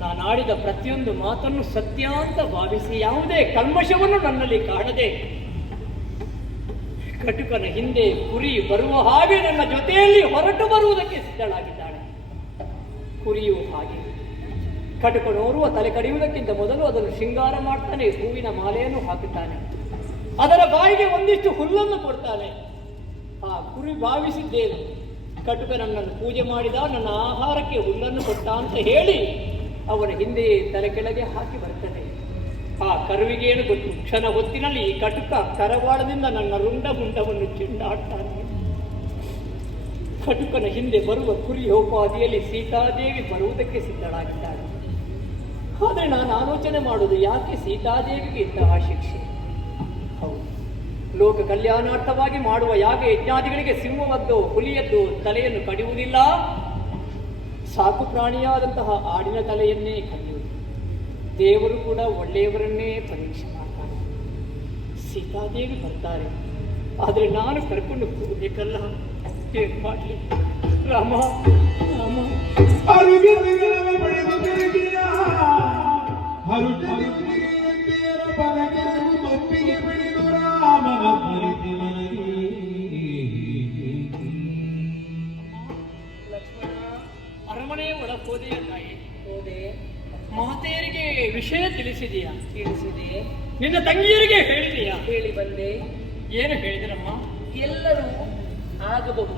ನಾನಾಡಿದ ಪ್ರತಿಯೊಂದು ಮಾತನ್ನು ಸತ್ಯ ಅಂತ ಭಾವಿಸಿ ಯಾವುದೇ ಕಲ್ಮಶವನ್ನು ನನ್ನಲ್ಲಿ ಕಾಣದೆ ಕಟುಕನ ಹಿಂದೆ ಕುರಿ ಬರುವ ಹಾಗೆ ನನ್ನ ಜೊತೆಯಲ್ಲಿ ಹೊರಟು ಬರುವುದಕ್ಕೆ ಸಿದ್ಧಳಾಗಿದ್ದಾಳೆ. ಕುರಿಯೂ ಹಾಗೆ ಕಟುಕನೋರುವ ತಲೆ ಕಡಿಯುವುದಕ್ಕಿಂತ ಮೊದಲು ಅದನ್ನು ಶೃಂಗಾರ ಮಾಡ್ತಾನೆ, ಹೂವಿನ ಮಾಲೆಯನ್ನು ಹಾಕುತ್ತಾನೆ, ಅದರ ಬಾಯಿಗೆ ಒಂದಿಷ್ಟು ಹುಲ್ಲನ್ನು ಕೊಡ್ತಾನೆ. ಆ ಕುರಿ ಭಾವಿಸಿದ್ದೇನು, ಕಟುಕ ನನ್ನನ್ನು ಪೂಜೆ ಮಾಡಿದ, ನನ್ನ ಆಹಾರಕ್ಕೆ ಹುಲ್ಲನ್ನು ಕೊಟ್ಟ ಅಂತ ಹೇಳಿ ಅವನ ಹಿಂದೆ ತಲೆ ಕೆಳಗೆ ಹಾಕಿ ಬರ್ತದೆ. ಆ ಕರುವಿಗೇನು ಗೊತ್ತು, ಕ್ಷಣ ಹೊತ್ತಿನಲ್ಲಿ ಈ ಕಟುಕ ಕರವಾಳದಿಂದ ನನ್ನ ರುಂಡ ಮುಂಡವನ್ನು ಚಿಂಡಾಡ್ತಾನೆ. ಖಡುಕನ ಹಿಂದೆ ಬರುವ ಕುರಿಯೋಪಾದಿಯಲ್ಲಿ ಸೀತಾದೇವಿ ಬರುವುದಕ್ಕೆ ಸಿದ್ಧಳಾಗಿದ್ದಾಳೆ. ಆದರೆ ನಾನು ಆಲೋಚನೆ ಮಾಡುವುದು, ಯಾಕೆ ಸೀತಾದೇವಿಗೆ ಇಂತಹ ಶಿಕ್ಷೆ? ಹೌದು, ಲೋಕ ಕಲ್ಯಾಣಾರ್ಥವಾಗಿ ಮಾಡುವ ಯಾಗ ಯಜ್ಞಾದಿಗಳಿಗೆ ಸಿಂಹವದ್ದು ಹುಲಿಯದ್ದು ತಲೆಯನ್ನು ಕಡಿಯುವುದಿಲ್ಲ, ಸಾಕು ಪ್ರಾಣಿಯಾದಂತಹ ಆಡಿನ ತಲೆಯನ್ನೇ ಕಡಿಯುವುದು. ದೇವರು ಕೂಡ ಒಳ್ಳೆಯವರನ್ನೇ ಪರೀಕ್ಷೆ ಮಾಡ್ತಾರೆ. ಸೀತಾದೇವಿ ಬರ್ತಾರೆ, ಆದರೆ ನಾನು ಕರ್ಕೊಂಡು ಹೋಗಬೇಕಲ್ಲ, ಏನ್ ಮಾಡ್ಲಿ? ರಾಮ ರಾಮ ಲಕ್ಷ್ಮಣ, ಅರಮನೆ ಒಳಗೆ ಹೋದೆಯ ತಾಯಿ? ಹೋದೆ. ಮಾತೆಯರಿಗೆ ವಿಷಯ ತಿಳಿಸಿದೆಯಾ? ತಿಳಿಸಿದೆ. ನಿನ್ನ ತಂಗಿಯರಿಗೆ ಹೇಳಿದೆಯಾ? ಹೇಳಿ ಬಂದೆ. ಏನು ಹೇಳಿದ್ರಮ್ಮ? ಎಲ್ಲರೂ ಆಗಬಹುದು,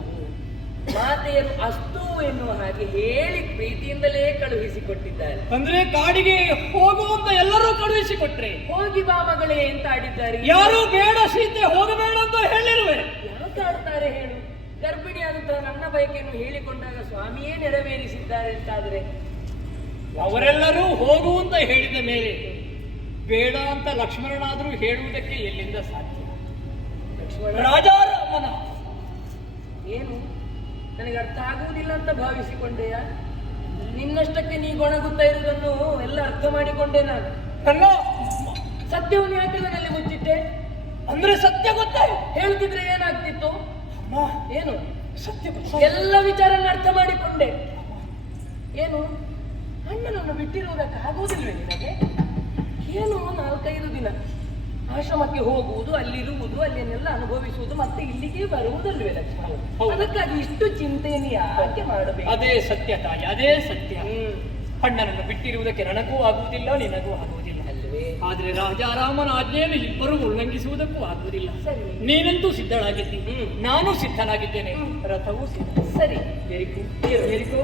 ಮಾತೆಯರು ಅಷ್ಟು ಎನ್ನುವ ಹಾಗೆ ಹೇಳಿ ಪ್ರೀತಿಯಿಂದಲೇ ಕಳುಹಿಸಿಕೊಟ್ಟಿದ್ದಾರೆ. ಅಂದ್ರೆ ಕಾಡಿಗೆ ಹೋಗುವಂತ ಎಲ್ಲರೂ ಕಳುಹಿಸಿಕೊಟ್ರೆ ಹೋಗಿ ಬಾ ಮಗಳೇ ಅಂತ ಆಡಿದ್ದಾರೆ. ಯಾರು ಬೇಡ ಸೀತೆ ಹೋಗಬೇಡ ಅಂತ ಹೇಳಿರುವೆ? ಯಾಕೆ ಆಡ್ತಾರೆ ಹೇಳು? ಗರ್ಭಿಣಿಯಾದಂತಹ ನನ್ನ ಬಯಕೆಯನ್ನು ಹೇಳಿಕೊಂಡಾಗ ಸ್ವಾಮಿಯೇ ನೆರವೇರಿಸಿದ್ದಾರೆ ಅಂತಾದ್ರೆ ಅವರೆಲ್ಲರೂ ಹೋಗುವಂತ ಹೇಳಿದ ಮೇಲೆ ಬೇಡ ಅಂತ ಲಕ್ಷ್ಮಣನಾದ್ರೂ ಹೇಳುವುದಕ್ಕೆ ಎಲ್ಲಿಂದ ಸಾಧ್ಯ? ಲಕ್ಷ್ಮಣ, ರಾಜಾರಾಮನ ಏನು ನನಗೆ ಅರ್ಥ ಆಗುವುದಿಲ್ಲ ಅಂತ ಭಾವಿಸಿಕೊಂಡೆಯ? ನಿನ್ನಷ್ಟಕ್ಕೆ ನೀ ಗೊಣಗುತ್ತಾ ಇರುವುದನ್ನು ಎಲ್ಲ ಅರ್ಥ ಮಾಡಿಕೊಂಡೆ ನಾನು. ನನ್ನ ಸತ್ಯವನ್ನು ಯಾಕೆ ನನ್ನಲ್ಲಿ ಮುಚ್ಚಿಟ್ಟೆ? ಅಂದ್ರೆ ಸತ್ಯ ಗೊತ್ತಾಯ್ತು. ಹೇಳ್ತಿದ್ರೆ ಏನಾಗ್ತಿತ್ತು? ಅಮ್ಮ, ಏನು ಸತ್ಯ ಎಲ್ಲ ವಿಚಾರನ ಅರ್ಥ ಮಾಡಿಕೊಂಡೆ. ಏನು ಅಣ್ಣನನ್ನು ಬಿಟ್ಟಿರುವುದಕ್ಕಾಗುವುದಿಲ್ವೇ ನಿನಗೆ? ಏನು 4-5 ದಿನ ಆಶ್ರಮಕ್ಕೆ ಹೋಗುವುದು, ಅಲ್ಲಿರುವುದು, ಅಲ್ಲಿನೆಲ್ಲ ಅನುಭವಿಸುವುದು, ಮತ್ತೆ ಇಲ್ಲಿಗೆ ಬರುವುದಲ್ವೇ ಲಕ್ಷ್ಮಣ? ಹೌದು. ಅದಕ್ಕಾಗಿ ಇಷ್ಟು ಚಿಂತೆಯನ್ನು ಯಾಕೆ ಮಾಡಬೇಕು? ಅದೇ ಸತ್ಯ ತಾಯಿ, ಅದೇ ಸತ್ಯ. ಅಣ್ಣನನ್ನು ಬಿಟ್ಟಿರುವುದಕ್ಕೆ ನನಗೂ ಆಗುವುದಿಲ್ಲ, ನಿನಗೂ ಆಗುವುದಿಲ್ಲ ಅಲ್ವೇ? ಆದ್ರೆ ರಾಜಾರಾಮನ ಆಜ್ಞೆಯನ್ನು ಇಬ್ಬರು ಉಲ್ಲಂಘಿಸುವುದಕ್ಕೂ ಆಗುವುದಿಲ್ಲ. ಸರಿ. ನೀನಂತೂ ಸಿದ್ಧಳಾಗಿದ್ದೀನಿ, ನಾನು ಸಿದ್ಧನಾಗಿದ್ದೇನೆ, ರಥವೂ ಸಿದ್ಧ. ಸರಿ, ಏರಿಕೋ ಏರಿಕೋ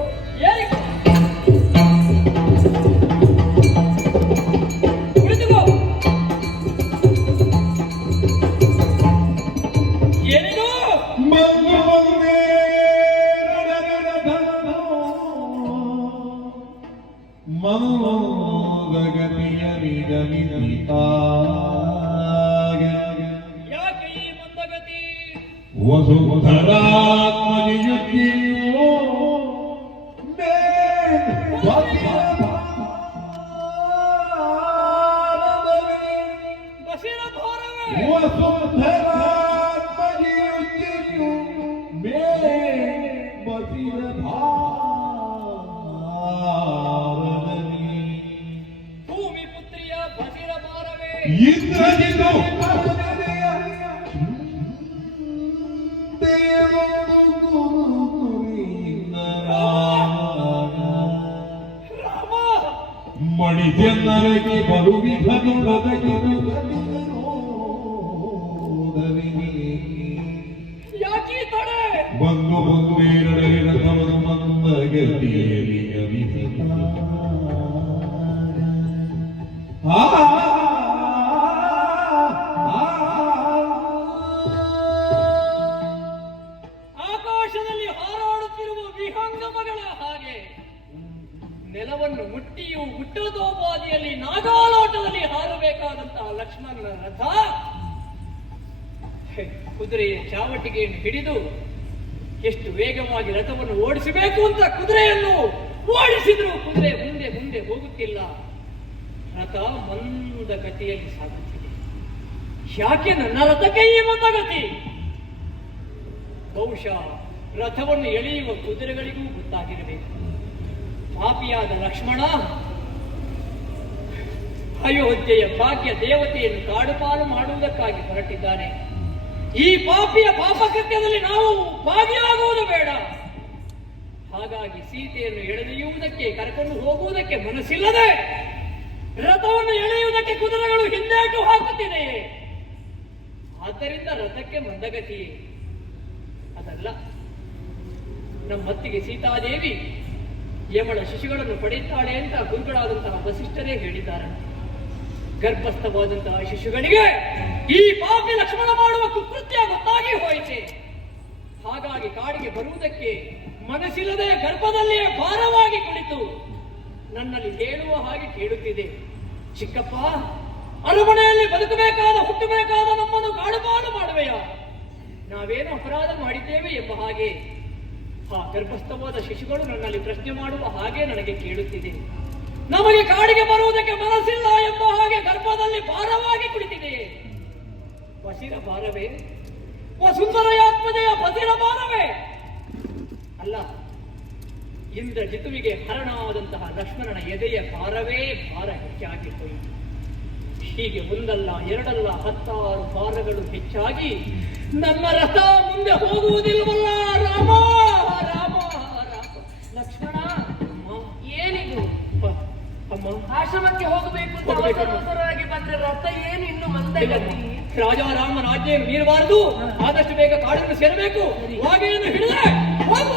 ಏರಿಕೋ. ಕುಳಿತುಕೋ. ಏನಿದು? ಯಾಕೆ ಈ ಮಂದಗತಿ? ವಸುಂಧರಾತ್ಮನಿಯುಕ್ತಿಯೋ ಬಸಿರ ಭಾರವೇ? ವಸುಂಧರಾತ್ಮನಿಯುಕ್ತಿಯೋ ಮೇ ಬಸಿರ ಭಾರದಲ್ಲಿ ಭೂಮಿ ಪುತ್ರಿಯ ಬಸಿರ ಭಾರವೇ? ಇಂದ್ರಜಿತು ರಾಮ, ಮಣಿಜನ್ನರಿಗೆ ಬರುವಿಧನು ಯಾಕೀ ತಡೆ? ಬಂದು ಬಂದೇರಡೆ ರಥವನ್ನು ಮಂದಗತಿಯಲ್ಲಿ ಆಕಾಶದಲ್ಲಿ ಹಾರಾಡುತ್ತಿರುವ ವಿಹಂಗಮಗಳ ಹಾಗೆ ನೆಲವನ್ನು ಮುಟ್ಟಿಯೂ ಮುಟ್ಟದೋಪಾದಿಯಲ್ಲಿ ನಾಗಾಲೋಟದಲ್ಲಿ ಹಾರಬೇಕಾದಂತಹ ಲಕ್ಷ್ಮಣನ ರಥ ಕುದುರೆಯ ಚಾವಟಿಗೆಯನ್ನು ಹಿಡಿದು ಎಷ್ಟು ವೇಗವಾಗಿ ರಥವನ್ನು ಓಡಿಸಬೇಕು ಅಂತ ಕುದುರೆಯನ್ನು ಓಡಿಸಿದ್ರು ಕುದುರೆ ಮುಂದೆ ಮುಂದೆ ಹೋಗುತ್ತಿಲ್ಲ. ರಥ ಮಂದ ಗತಿಯಲ್ಲಿ ಸಾಗುತ್ತಿದೆ. ಯಾಕೆ ನನ್ನ ರಥಕ್ಕೆ ಈ ಮಂದಗತಿ? ಬಹುಶಃ ರಥವನ್ನು ಎಳೆಯುವ ಕುದುರೆಗಳಿಗೂ ಗೊತ್ತಾಗಿರಬೇಕು. ಪಾಪಿಯಾದ ಲಕ್ಷ್ಮಣ ಅಯೋಧ್ಯೆಯ ಭಾಗ್ಯ ದೇವತೆಯನ್ನು ಕಾಡುಪಾಲು ಮಾಡುವುದಕ್ಕಾಗಿ ಹೊರಟಿದ್ದಾನೆ. ಈ ಪಾಪಿಯ ಪಾಪಕೃತ್ಯದಲ್ಲಿ ನಾವು ಭಾಗಿಯಾಗುವುದು ಬೇಡ. ಹಾಗಾಗಿ ಸೀತೆಯನ್ನು ಎಳೆದೊಯ್ಯುವುದಕ್ಕೆ, ಕರ್ಕೊಂಡು ಹೋಗುವುದಕ್ಕೆ ಮನಸ್ಸಿಲ್ಲದೆ ರಥವನ್ನು ಎಳೆಯುವುದಕ್ಕೆ ಕುದುರೆಗಳು ಹಿಂದೇಟು ಹಾಕುತ್ತಿದೆಯೇ? ಆದ್ದರಿಂದ ರಥಕ್ಕೆ ಮಂದಗತಿ. ಅದಲ್ಲ, ನಮ್ಮತ್ತಿಗೆ ಸೀತಾದೇವಿ ಯಮಳ ಶಿಶುಗಳನ್ನು ಪಡೆಯುತ್ತಾಳೆ ಅಂತ ಗುರುಗಳಾದಂತಹ ವಸಿಷ್ಠರೇ ಹೇಳಿದ್ದಾರೆ. ಗರ್ಭಸ್ಥವಾದಂತಹ ಶಿಶುಗಳಿಗೆ ಈ ಪಾಪಿ ಲಕ್ಷ್ಮಣ ಮಾಡುವ ಕುಕೃತ್ಯ ಗೊತ್ತಾಗಿ ಹೋಯಿತೆ. ಹಾಗಾಗಿ ಕಾಡಿಗೆ ಬರುವುದಕ್ಕೆ ಮನಸ್ಸಿಲ್ಲದೆ ಗರ್ಭದಲ್ಲಿಯೇ ಭಾರವಾಗಿ ಕುಳಿತು ನನ್ನಲ್ಲಿ ಹೇಳುವ ಹಾಗೆ ಕೇಳುತ್ತಿದೆ. ಚಿಕ್ಕಪ್ಪ, ಅರಮನೆಯಲ್ಲಿ ಬದುಕಬೇಕಾದ ಹುಟ್ಟಬೇಕಾದ ನಮ್ಮನ್ನು ಕಾಡುಪಾಡು ಮಾಡುವೆಯ? ನಾವೇನು ಅಪರಾಧ ಮಾಡಿದ್ದೇವೆ ಎಂಬ ಹಾಗೆ ಆ ಗರ್ಭಸ್ಥವಾದ ಶಿಶುಗಳು ನನ್ನಲ್ಲಿ ಪ್ರಶ್ನೆ ಮಾಡುವ ಹಾಗೆ ನನಗೆ ಕೇಳುತ್ತಿದೆ. ನಮಗೆ ಕಾಡಿಗೆ ಬರುವುದಕ್ಕೆ ಮನಸ್ಸಿಲ್ಲ ಎಂಬ ಹಾಗೆ ಗರ್ಭದಲ್ಲಿ ಭಾರವಾಗಿ ಕುಳಿತಿದೆಯೇ? ಬಸಿರ ಭಾರವೇ? ಸುಂದರಯಾತ್ಮಜೆಯ ಬಸಿರ ಭಾರವೇ? ಅಲ್ಲ, ಇಂದ್ರ ಜಿತುವಿಗೆ ಹರಣವಾದಂತಹ ಲಕ್ಷ್ಮಣನ ಎದೆಯ ಭಾರವೇ ಭಾರ ಹೆಚ್ಚಾಗಿ ಹೋಯಿತು. ಹೀಗೆ ಒಂದಲ್ಲ ಎರಡಲ್ಲ 16 ಭಾರಗಳು ಹೆಚ್ಚಾಗಿ ನನ್ನ ರಥ ಮುಂದೆ ಹೋಗುವುದಿಲ್ಲವಲ್ಲ. ರಾಮ ರಾಮ ರಾಮ. ಲಕ್ಷ್ಮಣ, ಅಮ್ಮ, ಏನಿದು? ಅಮ್ಮ, ಆಶ್ರಮಕ್ಕೆ ಹೋಗಬೇಕು ಅಂತ ಅವಸರವಾಗಿ ಬಂದ್ರೆ ರಥ ಏನು ಇನ್ನು ಮಂದಗತಿ? ರಾಜಾರಾಮನ ಆಜ್ಞೆಯನ್ನು ಮೀರಬಾರದು. ಆದಷ್ಟು ಬೇಗ ಕಾಡನ್ನು ಸೇರಬೇಕು. ಹಾಗೇನು ಹಿಡಿದ್ರೆ ಹೋಗು.